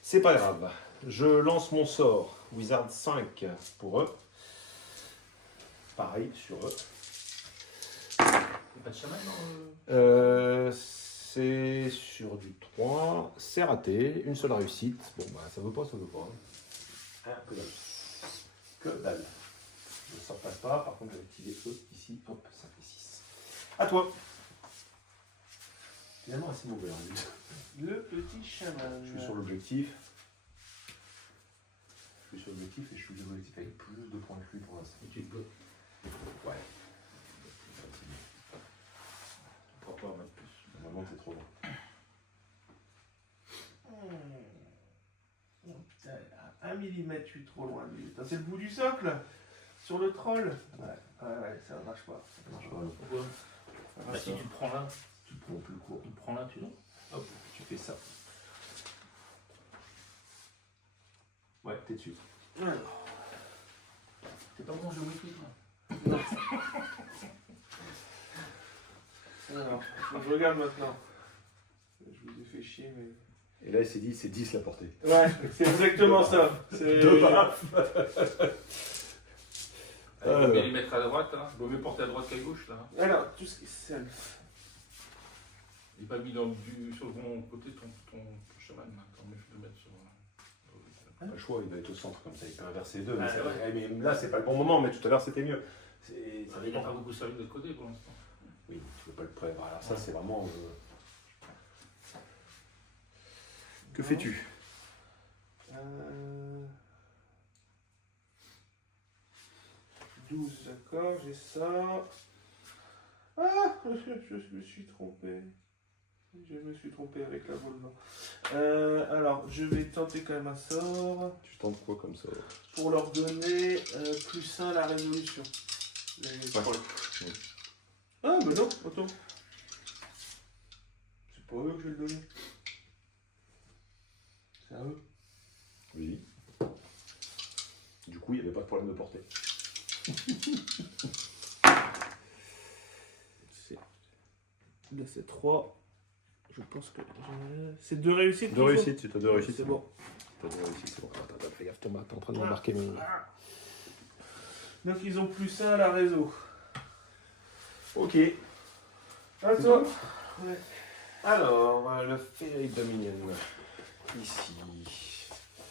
C'est pas grave. Je lance mon sort. Wizard 5 pour eux. Pareil sur eux. Pas de chaman dans C'est sur du 3. C'est raté. Une seule réussite. Bon, bah, ça veut pas. Hein. Que dalle. Que dalle. Le sort passe pas. Par contre, je vais activer eux ici. Hop, ça fait 6. À toi. Finalement, assez mauvais. Hein. Le petit chaman. Je suis sur l'objectif. Et je suis sur l'objectif avec plus de points que lui pour l'instant. Et tu te bloques. Ouais. Pourquoi pas en mettre plus? Normalement, t'es trop loin. À 1 mm, je suis trop loin. C'est le bout du socle. Sur le troll. Ouais, ça marche pas. Ça marche pas. Pourquoi? Bah, si tu le prends là, Tu prends plus court. tu le prends là, tu l'as. Hop, tu fais ça. Ouais, t'es dessus. C'est pas bon, je le mets là. Alors, je regarde maintenant. Je vous ai fait chier, mais... Et là, il s'est dit, c'est 10 la portée. Ouais, c'est exactement ça. C'est... Deux baffes. Il vaut mieux les mettre à droite, hein. Il vaut mieux porter à droite qu'à gauche, là. Alors, tout ce qui est self. Il n'est pas mis sur mon côté ton chaman, là. Attends, mais je vais le mettre sur... Pas le choix, il va être au centre comme ça, il peut inverser les deux. Ah, Mais, ouais. mais là, c'est pas le bon moment, mais tout à l'heure, c'était mieux. Il n'a pas beaucoup servi de l'autre côté pour l'instant. Oui, tu peux pas le prendre. Voilà, ça c'est vraiment. Que fais-tu? 12, d'accord, j'ai ça. Ah, je me suis trompé. Je me suis trompé avec la boule blanc. Alors, je vais tenter quand même un sort Tu tentes quoi comme ça? pour leur donner plus 1 à la résolution. Ouais. Ah, mais non, attends. C'est pas eux que je vais le donner. C'est à eux. Oui. Du coup, il n'y avait pas de problème de portée. Là, c'est 3. Je pense que. C'est 2 réussites. Deux réussites, tu as deux réussites. C'est bon. T'as deux réussites, c'est bon. Attends, fais gaffe, Thomas, t'es en train de remarquer mes. Donc, ils ont plus 1 à la réseau. Ok. À toi. Ouais. Alors, le Ferry Dominion. Ici.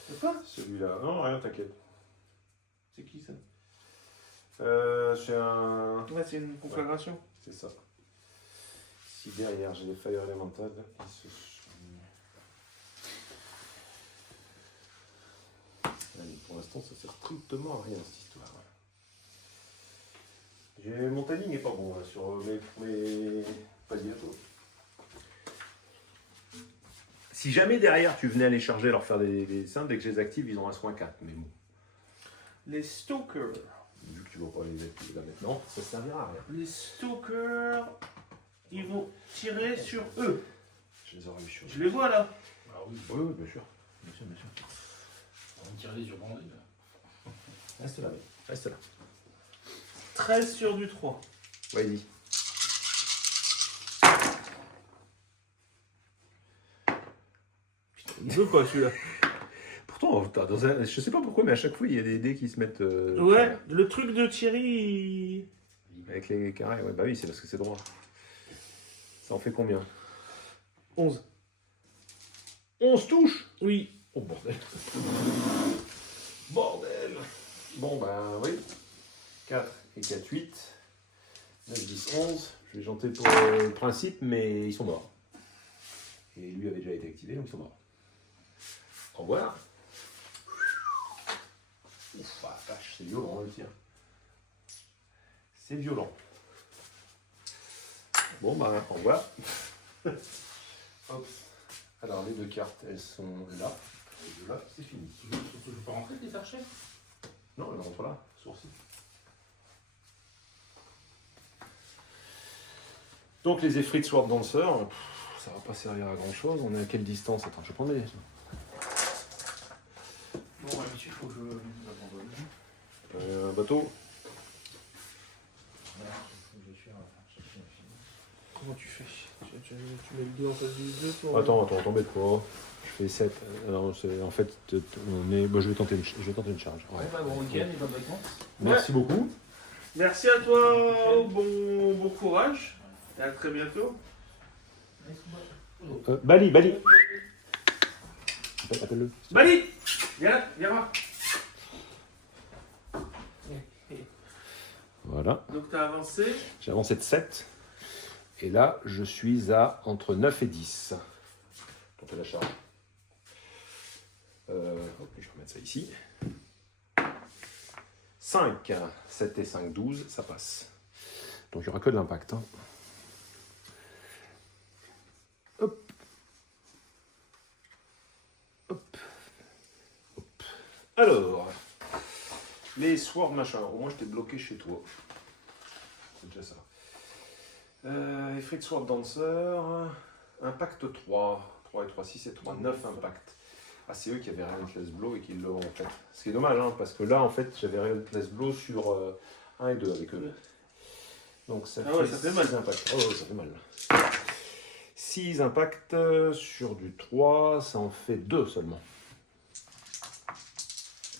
C'est pas? Celui-là. Non, rien, t'inquiète. C'est qui ça? C'est un. Ouais, c'est une conflagration. C'est ça. Ici derrière, j'ai des feuilles élémentales qui se sont. Allez, pour l'instant, ça sert strictement à rien cette histoire. Mon timing n'est pas bon là, sur mes paliers à toi. Si jamais derrière tu venais à les charger, leur faire des seins, dès que je les active, ils ont un soin 4. Mais bon, Les stalkers. vu que tu ne vas pas les activer là maintenant, ça ne servira à rien. Les stalkers, ils vont tirer sur eux. Je les aurais eu sur. Je les vois là. Ah oui, Oui, bien sûr. bien sûr. On va tirer sur bandit. Reste là, reste là. 13 sur du 3. Vas-y. Il veut pas celui-là. Pourtant, je sais pas pourquoi, mais à chaque fois, il y a des dés qui se mettent. Ouais, le truc de Thierry. Avec les carrés, ouais, bah oui, c'est parce que c'est droit. Ça en fait combien? 11. 11 touches. Oui. Oh bordel. Bordel. Bon, bah oui. 4 et 4, 8. 9, 10, 11. Je vais janter pour le principe, mais ils sont morts. Et lui avait déjà été activé, donc ils sont morts. Au revoir. Ouf, ah, vache, c'est violent le tir. C'est violent. Bon, bah, au revoir. Hop. Alors, les deux cartes, elles sont là. Les deux là, c'est fini. Tu veux pas rentrer tes archers? Non, elles rentrent là, sourcil. Donc, les Efrit Sword Dancer, ça va pas servir à grand chose. On est à quelle distance? Attends, je vais prendre les. Bon, d'habitude, il faut que je l'abandonne. Un bateau. Comment tu fais? Tu mets le 2 en face du 2 pour... Attends, t'embête pas. Je fais 7. Non, en fait, on est... bon, je vais tenter une charge. Ouais. Ouais, bah, bon week-end et bonnes vacances. Merci beaucoup. Merci à toi, bon courage. Et à très bientôt. Bali. Appelle-le. Bali, viens voir. Voilà. Donc t'as avancé. J'ai avancé de 7. Et là, je suis à entre 9 et 10. Tentez la charge. Je vais remettre ça ici. 5, 7 et 5, 12, ça passe. Donc il n'y aura que de l'impact. Hein. Hop. Hop. Hop. Alors, les swords machin. Au moins je t'ai bloqué chez toi. C'est déjà ça. Efrit Sword Dancer. Impact 3. 3 et 3, 6 et 3, 9 impact. Ah, c'est eux qui avaient Relentless Blow et qui l'ont en fait. Ce qui est dommage, hein, parce que là, en fait, j'avais Relentless Blow sur 1 et 2 avec eux. Donc ça fait mal. 6 impacts. Oh, ça fait mal. 6 impacts sur du 3, ça en fait 2 seulement.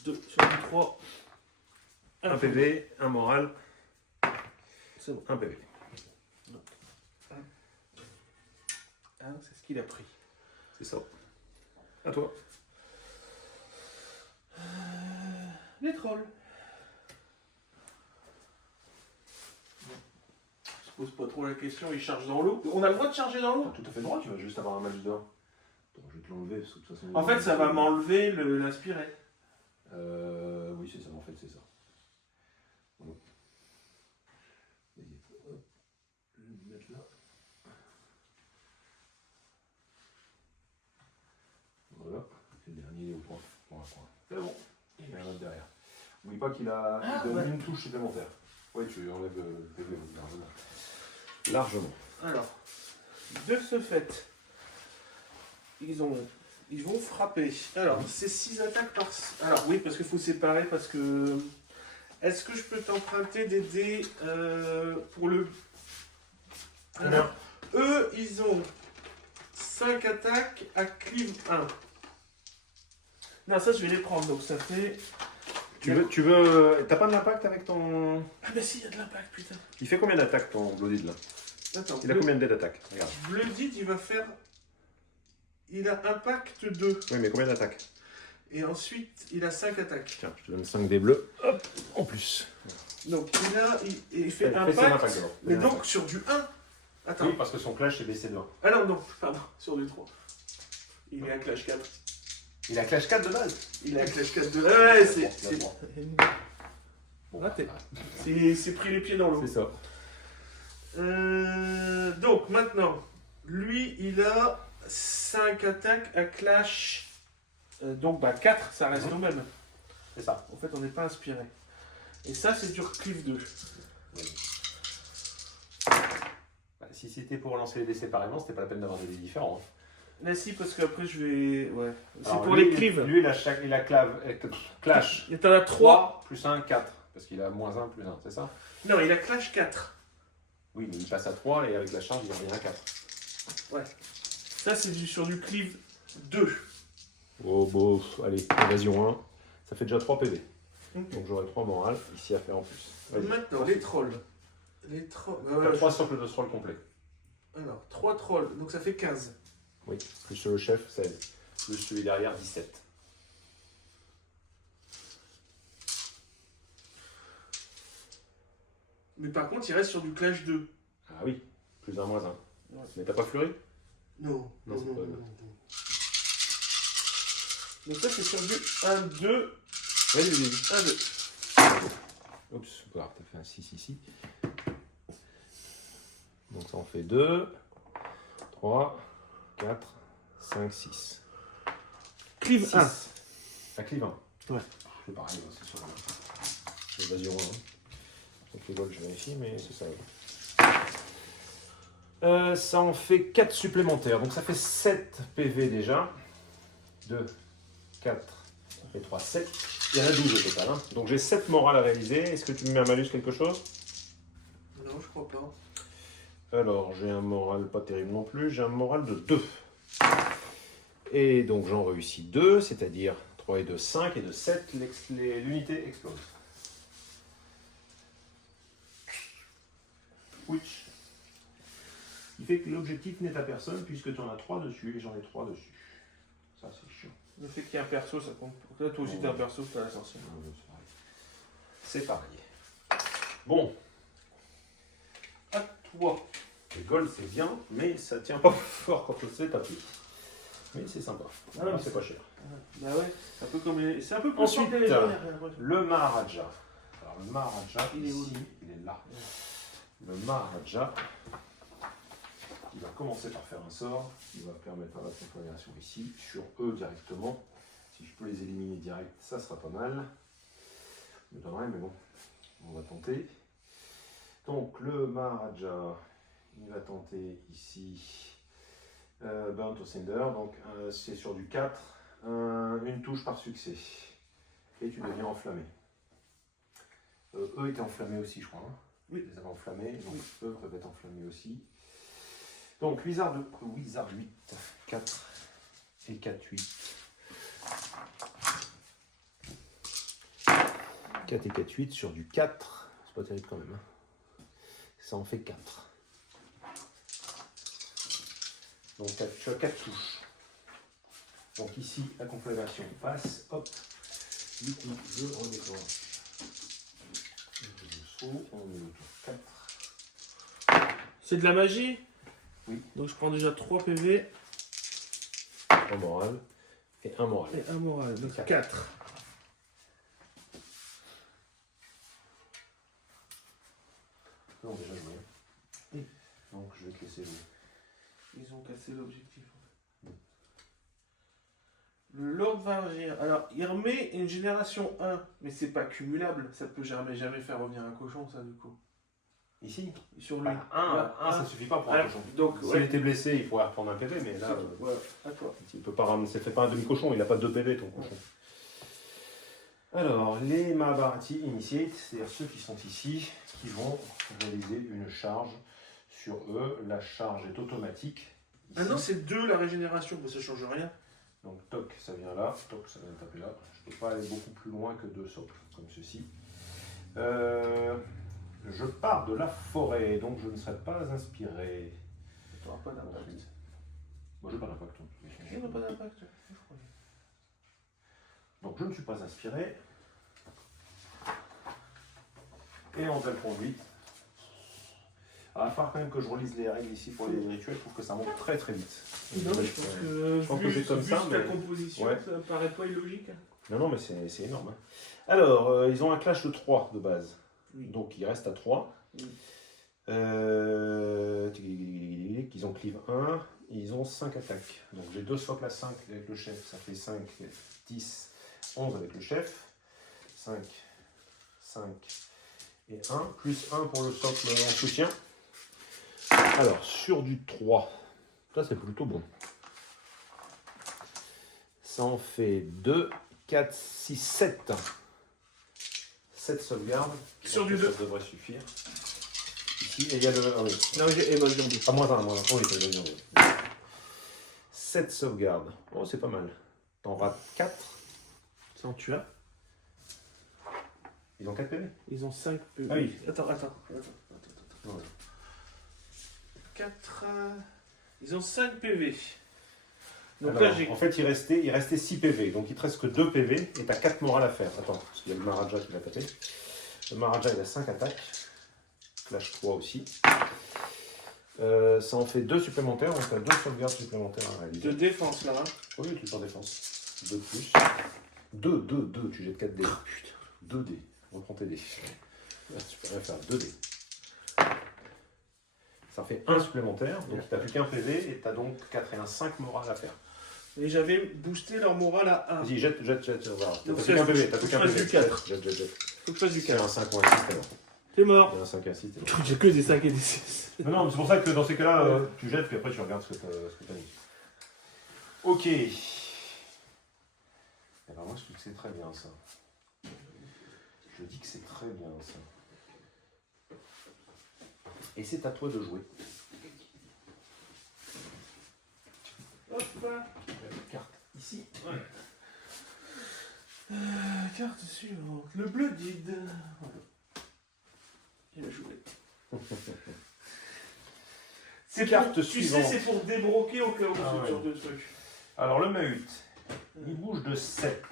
2 sur du 3. Un PV, un moral. C'est bon. Un PV. C'est ce qu'il a pris. C'est ça. À toi. Les trolls. pose pas trop la question, il charge dans l'eau. On a le droit de charger dans l'eau? Tout à fait droit, tu vas juste avoir un match d'or. Attends, je vais te l'enlever parce que de toute façon. En fait, ça va m'enlever l'aspiré. Oui, c'est ça, en fait, c'est ça. Voilà. Hop, je vais le mettre là. Voilà, le dernier il est au point. C'est bon, il y a un autre derrière. N'oublie pas qu'il a, ouais. une touche supplémentaire. Oui, tu enlèves largement. Alors, de ce fait, ils vont frapper. Alors, c'est 6 attaques par... Alors oui, parce qu'il faut séparer, parce que... Est-ce que je peux t'emprunter des dés pour le... Alors, eux, ils ont 5 attaques à cleave 1. Non, ça, je vais les prendre, donc ça fait... Tu veux... T'as pas de l'impact avec ton... Ah bah si, il y a de l'impact, putain. Il fait combien d'attaques ton Blooded là? Attends, Il a combien de dés d'attaque? Regarde. Blooded, il va faire... Il a impact 2. Oui, mais combien d'attaques? Et ensuite, il a 5 attaques. Tiens, je te donne 5 dés bleus. Hop, en plus. Donc il fait Fais impact, son impact d'abord. mais donc sur du 1. Attends. Oui, parce que son clash c'est baissé de 1. Ah non, non, pardon, sur du 3. Il est à clash 4. Il a clash 4 de base. Il est à clash 4 de... Ouais, c'est... Bon, Raté. C'est pris les pieds dans l'eau. c'est ça. Donc maintenant, lui, il a 5 attaques à clash. Donc 4, ça reste au même. C'est ça. En fait, on n'est pas inspiré. Et ça, c'est sur cleave 2. Bah, si c'était pour lancer les dés séparément, c'était pas la peine d'avoir des dés différents. Là, si, parce qu'après, je vais... Ouais. C'est Alors, pour lui, les cleaves. Lui, il a clash. Il y en a 3. 3 plus 1, 4. Parce qu'il a moins 1 plus 1, c'est ça? Non, il a clash 4. Oui, mais il passe à 3 et avec la charge, il revient à 4. Ouais. Ça, c'est sur du cleave 2. Oh, bon, allez, évasion 1. Ça fait déjà 3 PV. Okay. Donc j'aurai 3 morales ici à faire en plus. Vas-y. Maintenant, les trolls. Les trolls. T'as 3 socles de troll complet. Alors, 3 trolls, donc ça fait 15. Oui, plus le chef, 16. Plus celui derrière, 17. Mais par contre, il reste sur du clash 2. Ah oui, plus 1, moins 1. Ouais. Mais t'as pas fleuri? Non. Non, c'est pas non. Donc ça, c'est sur du 1, 2. Vas-y, vas-y. 1, 2. Oups, voilà, t'as fait un 6 ici. Donc ça en fait 2, 3, 4, 5, 6. Cleave 1. À cleave 1. Ouais. C'est pareil, c'est sur l'évasion 1. Donc les vols, je vérifie, mais c'est ça. Ça en fait 4 supplémentaires. Donc ça fait 7 PV déjà. 2, 4 et 3, 7. Il y en a 12 au total. Hein. Donc j'ai 7 morales à réaliser. Est-ce que tu me mets un malus quelque chose? Non, je crois pas. Alors j'ai un moral pas terrible non plus. J'ai un moral de 2. Et donc j'en réussis 2, c'est-à-dire 3 et 2, 5. Et de 7, l'unité explose. Which il fait que l'objectif n'est à personne puisque tu en as 3 dessus et j'en ai 3 dessus. Ça c'est chiant. Le fait qu'il y ait un perso, ça compte. Là, toi aussi, t'as un perso, c'est l'essentiel. C'est pareil. Bon. À toi. Les gold c'est bien, mais ça tient pas fort quand c'est tapis. Mais c'est sympa. Ah non, mais c'est pas cher. Bah ouais, un peu comme les... C'est un peu plus Ensuite, les le Maharaja. Alors le Maharaja, il est où, ici, il est là. Le Maharaja, il va commencer par faire un sort. Il va permettre la configuration ici, sur eux directement. Si je peux les éliminer direct, ça sera pas mal. Je me donnerai, mais bon, on va tenter. Donc le Maharaja, il va tenter ici Burnt au Cinder. Donc c'est sur du 4, une touche par succès. Et tu deviens enflammé. Eux étaient enflammés aussi, je crois. Hein. Oui. Ils les avaient enflammés, donc eux peuvent être enflammés aussi. Donc Wizard 8, 4 et 4, 8. 4 et 4, 8 sur du 4. C'est pas terrible quand même. Hein. Ça en fait 4. Donc tu as 4 touches. Donc ici, la conflagration passe. Hop. Du coup, je redécore. On est au tour 4. C'est de la magie? Oui. Donc je prends déjà 3 PV Un moral et un moral. et un moral. Donc 4. Non, déjà joué. Oui. Donc je vais te laisser jouer. Ils ont cassé l'objectif. Le Lord va agir. Alors, il remet une génération 1, mais c'est pas cumulable. Ça peut jamais faire revenir un cochon, ça, du coup. Ici Sur lui. ça suffit pas pour un Alors, cochon. donc, S'il était blessé, il pourrait reprendre un PV, mais là, ouais, à toi. il peut pas ramener, ça fait pas un demi-cochon, il a pas 2 PV ton cochon. Alors, les Mahabharati Initiate, c'est-à-dire ceux qui sont ici, qui vont réaliser une charge sur eux. La charge est automatique. Ah Ici. non, c'est 2 la régénération, ça change rien. Donc toc, ça vient là, toc, ça vient taper là. Je ne peux pas aller beaucoup plus loin que 2 socles, comme ceci. Je pars de la forêt, donc je ne serai pas inspiré. Tu n'auras pas d'impact. Moi, je n'ai pas d'impact. Tu n'auras pas d'impact. Donc je ne suis pas inspiré. Et on va le conduite. Ah, il va falloir quand même que je relise les règles ici pour les rituels. Je trouve que ça monte très très vite. Non, mais je pense que c'est comme ça, la mais- composition, Ouais. ça paraît pas illogique. Non, mais c'est énorme. Hein. Alors, ils ont un clash de 3 de base. Oui. Donc ils restent à 3. Oui. Ils ont cleave 1. Ils ont 5 attaques. Donc j'ai 2 socles à 5 avec le chef. Ça fait 5, 10, 11 avec le chef. 5, 5 et 1. Plus 1 pour le socle en soutien. Alors, sur du 3. Ça, c'est plutôt bon. Ça en fait 2, 4, 6, 7. 7 sauvegardes. Sur Donc, du ça 2. devrait suffire. Ici, et il y a le. Ah oui. Non, j'ai évasion 2. Ah, moins 1, moins 1. Oh, oui, c'est bien. 7 sauvegardes. Oh, c'est pas mal. T'en rates 4. Sans tu as. Ils ont 4 PV. Ils ont 5 PV. Ah oui. Attends. Ouais. 4. Ils ont 5 PV. Donc Alors, là, j'ai. en fait, il restait 6 PV. Donc, il te reste que 2 PV et t'as 4 morales à faire. Attends, parce qu'il y a le Maharaja qui va taper. Le Maharaja, il a 5 attaques. Clash 3 aussi. Ça en fait 2 supplémentaires. Donc, t'as 2 sauvegardes supplémentaires à réaliser. De défense là. Hein. Oui, tu es en défense. 2 de plus. 2. Tu jettes 4 dés. Oh, putain. 2 dés. Reprends tes dés. Là, tu peux rien faire. 2 dés. Ça fait 1 supplémentaire. Donc, tu n'as plus qu'un PV et tu as donc 4 et 1, 5 morales à faire. Et j'avais boosté leur morale à 1. Vas-y, jette. Voilà. T'as Donc, plus qu'un PV. T'as faut plus que je qu'un fasse PV. du 4. Jette. Faut que je fasse du C'est 4. un 5 ou un 6, t'es mort. T'es mort. Il y a un 5 et un 6, t'es mort. J'ai que des 5 et des 6. Non, mais c'est pour ça que dans ces cas-là, tu jettes, puis après tu regardes ce que t'as mis. Ok. Alors moi, je trouve que c'est très bien ça. Je dis que c'est très bien ça. Et c'est à toi de jouer. Hop là. Carte ici. Carte suivante. Le Blooded. Voilà. Il a joué. C'est Carte pour, suivante. Tu sais, c'est pour débroquer au cas où Ah ce ouais. genre de truc. Alors le Mahut, il bouge de 7.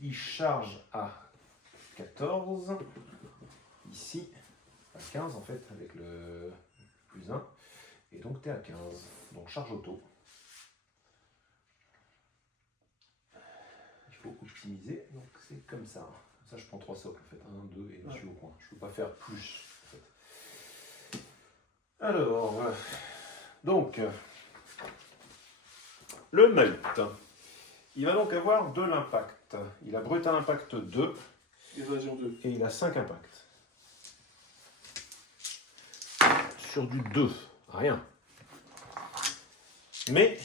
Il charge à 14. Ici, à 15 en fait, avec le plus 1. Et donc tu es à 15. Donc charge auto. Il faut optimiser. Donc c'est comme ça. Ça je prends 3 socles en fait. 1, 2 et je suis au coin. Je ne peux pas faire plus. En fait. Alors, donc, le Mahut. Il va donc avoir de l'impact. Il a brutal impact 2 Évasion 2. et il a 5 impacts. Sur du 2, rien. Mais,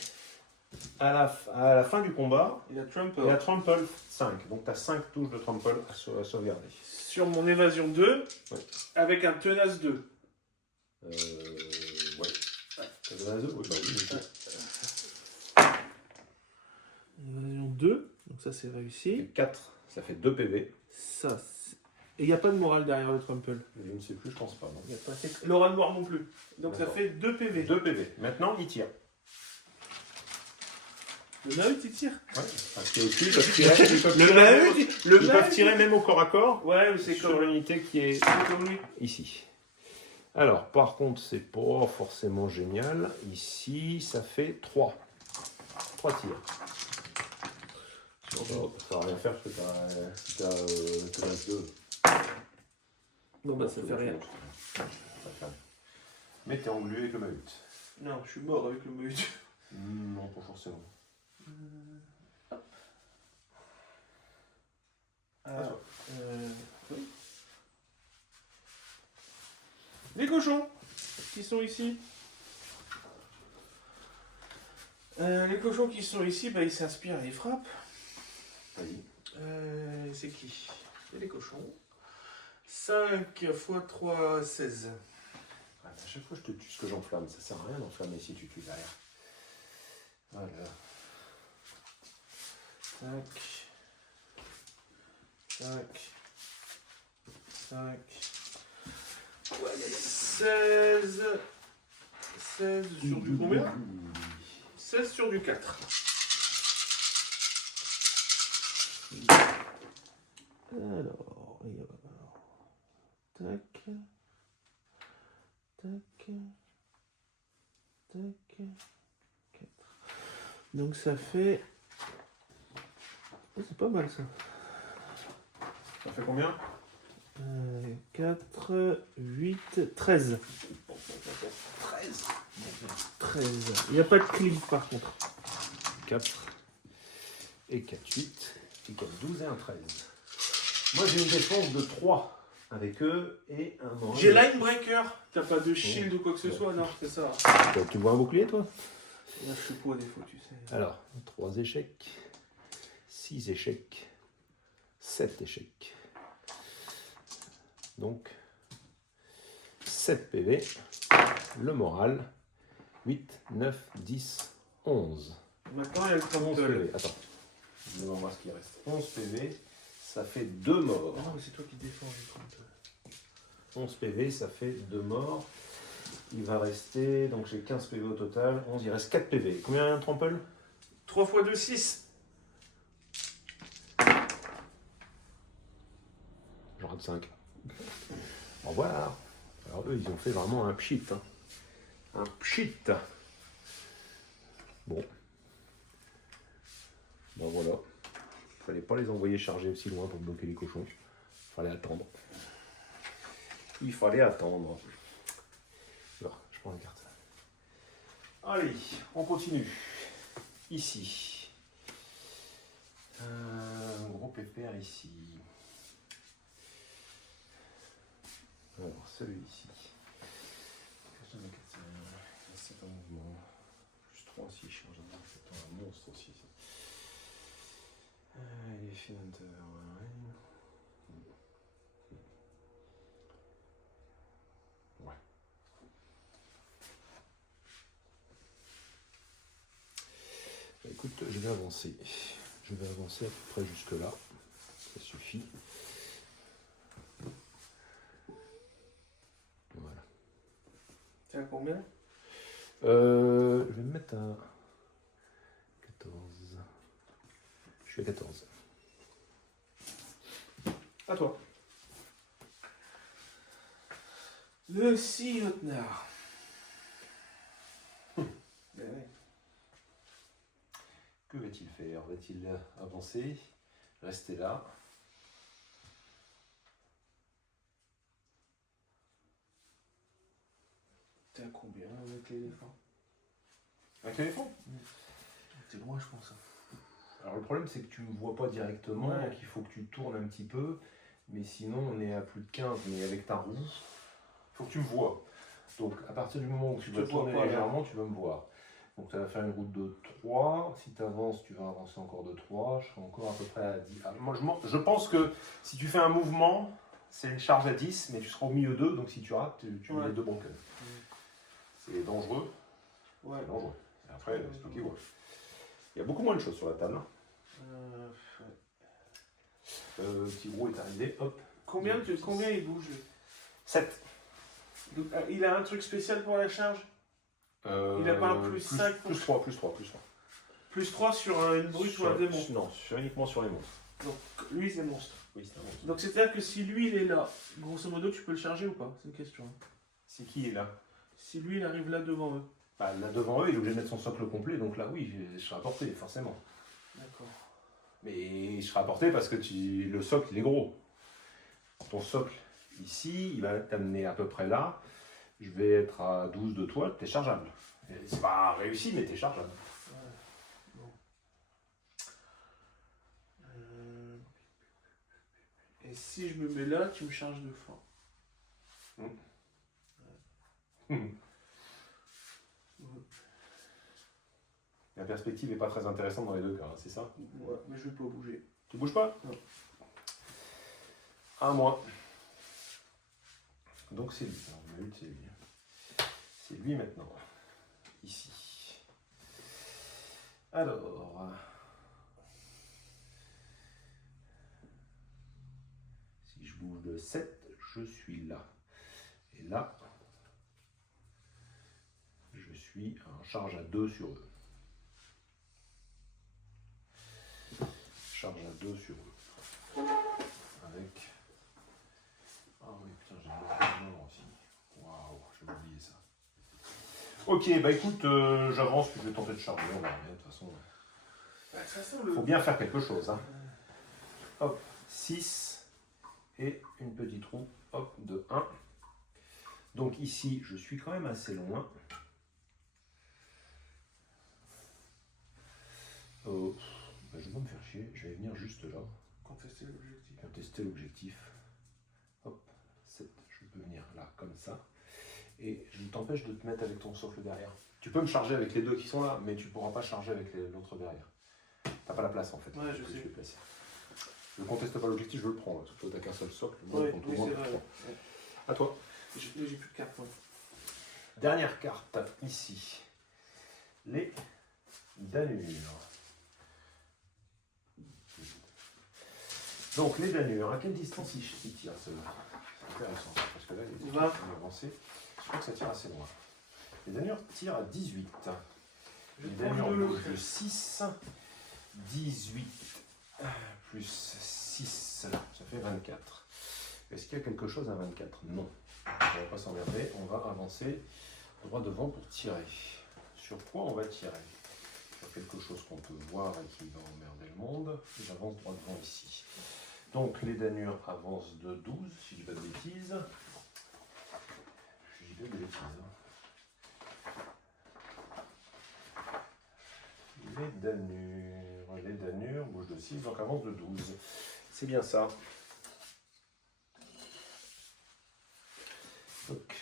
à la fin du combat, Il a Trample. il a Trample 5. Donc tu as 5 touches de Trample à sauvegarder. Sur mon évasion 2, Ouais. avec un tenace 2. Ouais. T'as donné un 2 oui, bah oui. Évasion 2, donc ça c'est réussi. 4, ça fait 2 PV. Ça, c'est- et il n'y a pas de morale derrière le Trample. Je ne sais plus, je pense pas. non. Il y a pas... L'aura noire non plus. Donc ça D'accord. fait 2 PV. 2 PV. Maintenant, il tire. Le Mahut il tire. Ouais. Parce qu'il y a aussi, ils peuvent tirer, ils peuvent Le tirer même au- Mahut ils peuvent tirer même au corps à corps Ouais, mais c'est sur comme... l'unité qui est c'est comme lui. ici. Alors, par contre, c'est pas forcément génial. Ici, ça fait 3. 3 tirs. Ça va rien faire parce que t'as 22. Non, bah ça fait rien. Mais t'es englué avec le mahut. Non, je suis mort avec le mahut. Non, pas forcément. Hop. Alors, oui. Les cochons qui sont ici. Les cochons qui sont ici, bah, ils s'inspirent et ils frappent. Vas-y. C'est qui? Et les cochons. 5 x 3, 16. À chaque fois, je te tue ce que j'enflamme. Ça sert à rien d'enflammer si tu tues derrière. Voilà. Tac. 5. 16. 16 sur du combien? 16 sur du 4. Alors, tac. Tac. Tac. 4. Donc ça fait... Oh, c'est pas mal ça. Ça fait combien? 4, 8, 13. 13. 13. Il n'y a pas de clip par contre. 4 et 4, 8. Et 4, 12 et un 13. Moi, j'ai une défense de 3 avec eux et un moral. J'ai Linebreaker. T'as pas de shield ou quoi que ce soit, non, c'est ça. Tu vois un bouclier, toi? Là, je suis pas à défaut, tu sais. Alors, 3 échecs, 6 échecs, 7 échecs. Donc, 7 PV, le moral, 8, 9, 10, 11. Maintenant, il y a le 11 crumble. PV, attends. Je vais voir ce qu'il reste. 11 PV, ça fait 2 morts. Ah non, mais c'est toi qui défends le crumble. 11 PV, ça fait 2 morts. Il va rester, donc j'ai 15 PV au total. 11, il reste 4 PV. Combien un trample? 3 x 2, 6. J'en rate 5. Bon voilà. Alors eux, ils ont fait vraiment un pchit. Hein. Un pchit. Bon. Ben voilà. Fallait pas les envoyer charger aussi loin pour bloquer les cochons. Fallait attendre. Il fallait attendre. Alors, je prends la carte. Allez, on continue. Ici. Un gros pépère ici. Alors, celui-ci. C'est un mouvement. Plus 3 aussi, je change c'est un monstre aussi. Il est fin hunter. Ouais. Écoute, je vais avancer. Je vais avancer à peu près jusque là. Ça suffit. Voilà. T'es à combien? Je vais me mettre à 14. Je suis à 14. À toi. Le Siotnar. Que va-t-il faire? Va-t-il avancer? Rester là? T'es à combien avec l'éléphant? Avec l'éléphant? T'es loin, je pense. Alors le problème c'est que tu ne me vois pas directement, Ouais. donc il faut que tu tournes un petit peu. Mais sinon on est à plus de 15, mais avec ta roue, il faut que tu me vois. Donc à partir du moment où tu Je vas te vois tourner pas, là. légèrement, tu vas me voir. Donc tu vas faire une route de 3. Si tu avances, tu vas avancer encore de 3. Je serai encore à peu près à 10. Ah, moi je pense que si tu fais un mouvement, c'est une charge à 10, mais tu seras au milieu d'eux, donc si tu rates, tu mets Ouais. les deux broken. C'est dangereux. Ouais. C'est dangereux. Et après, c'est toi qui vois. Il y a beaucoup moins de choses sur la table. Petit gros est arrivé, hop. Combien il bouge? 7. Donc, il a un truc spécial pour la charge? Il a pas un plus 5 pour- Plus 3, plus 3, plus 3. Plus 3 sur une brute ou un démon. Non, uniquement sur les monstres. Donc lui c'est monstre. Oui, c'est un monstre. Donc c'est-à-dire que si lui il est là, grosso modo tu peux le charger ou pas? C'est une question. C'est qui est là? Si lui, il arrive là devant eux. Bah, là devant eux, il est obligé de mettre son socle complet, donc là, oui, je serai à portée, forcément. D'accord. Mais je serai à portée parce que le socle, il est gros. Ton socle, ici, il va t'amener à peu près là. Je vais être à 12 de toi, t'es chargeable. C'est pas réussi, mais t'es chargeable. Ouais. Bon. Et si je me mets là, tu me charges de fort. La perspective n'est pas très intéressante dans les deux cas, hein, c'est ça? Ouais, mais je vais pas bouger. Tu bouges pas? Non. À moi. Donc c'est lui. Alors, on a eu, c'est lui. C'est lui maintenant. Ici. Alors. Si je bouge de 7, je suis là. Et là, je suis en charge à 2 sur eux. Charge à 2 sur eux. Avec. Ah oui, putain, j'ai un moment aussi. Waouh, j'ai oublié ça. Ok, bah écoute, j'avance, puis je vais tenter de charger, on verra bien, de toute façon. Bah, ça sent le... Faut bien faire quelque chose, hein. Hop, 6 et une petite roue, hop, de 1. Donc ici, je suis quand même assez loin. Bah, je vais pas me faire chier, je vais venir juste là. Contester l'objectif. Contester l'objectif. Hop, 7, je peux venir là, comme ça. Et je t'empêche de te mettre avec ton socle derrière. Tu peux me charger avec les deux qui sont là, mais tu ne pourras pas charger avec l'autre derrière. T'as pas la place en fait. Ouais, je que sais. vais placer. Je ne conteste pas l'objectif, je le prends. Toi, t'as qu'un seul socle. Moi, Ouais, je compte au oui, moins c'est pour vrai. trois. Ouais. À toi. J'ai plus de cartes. Ouais. Dernière carte, ici. Les Danures. Donc, les Danures, à quelle distance il tire ceux-là? C'est intéressant, parce que là, il est avancé. Je crois que ça tire assez loin. Les Danures tirent à 18. Les Danures bougent de 6. 18 plus 6, ça fait 24. Est-ce qu'il y a quelque chose à 24? Non. On ne va pas s'emmerder, on va avancer droit devant pour tirer. Sur quoi on va tirer? Sur quelque chose qu'on peut voir et qui va emmerder le monde. J'avance droit devant ici. Donc les Danures avancent de 12, si je dis pas de bêtises. Je dis pas de bêtises. Les Danures bougent de 6, donc avancent de 12. C'est bien ça. Donc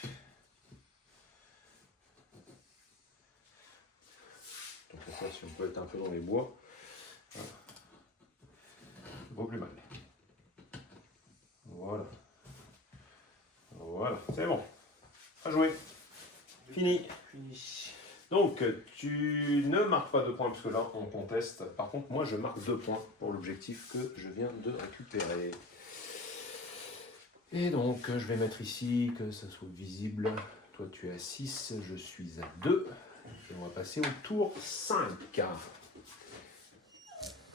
ça, si on peut être un peu dans les bois, voilà. Vaut plus mal. Voilà. Voilà, c'est bon. À jouer. Fini. Fini. Donc, tu ne marques pas 2 points, parce que là, on conteste. Par contre, moi, je marque 2 points pour l'objectif que je viens de récupérer. Et donc, je vais mettre ici, que ça soit visible. Toi, tu es à 6, je suis à 2. Et on va passer au tour 5.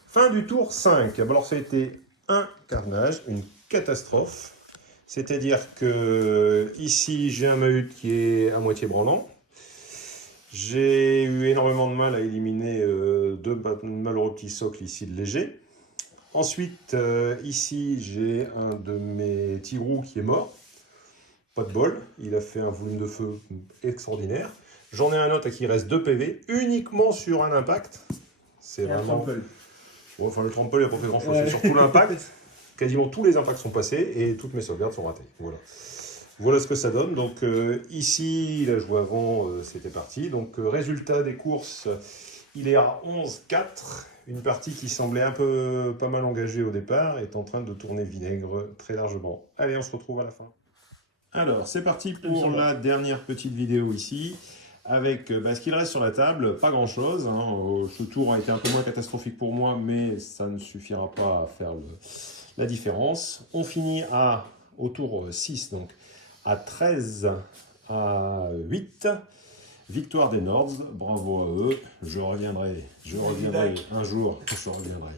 Fin du tour 5. Alors, ça a été un carnage, une catastrophe. C'est-à-dire que ici, j'ai un Mahut qui est à moitié branlant. J'ai eu énormément de mal à éliminer 2 malheureux petits socles ici de léger. Ensuite, ici, j'ai un de mes Tirous qui est mort. Pas de bol, il a fait un volume de feu extraordinaire. J'en ai un autre à qui reste 2 PV, uniquement sur un impact. C'est vraiment... Bon, enfin, le trample, il n'a pas fait grand-chose, c'est surtout l'impact. Quasiment tous les impacts sont passés et toutes mes sauvegardes sont ratées. Voilà. Voilà ce que ça donne. Donc ici, il a joué avant, c'était parti. Donc résultat des courses, il est à 11-4. Une partie qui semblait pas mal engagée au départ est en train de tourner vinaigre très largement. Allez, on se retrouve à la fin. Alors, c'est parti pour la dernière petite vidéo ici. Avec ce qu'il reste sur la table, pas grand chose. Hein. Ce tour a été un peu moins catastrophique pour moi, mais ça ne suffira pas à faire la différence. On finit au tour 6, donc à 13 à 8. Victoire des Nords, bravo à eux. Je reviendrai un jour, je reviendrai.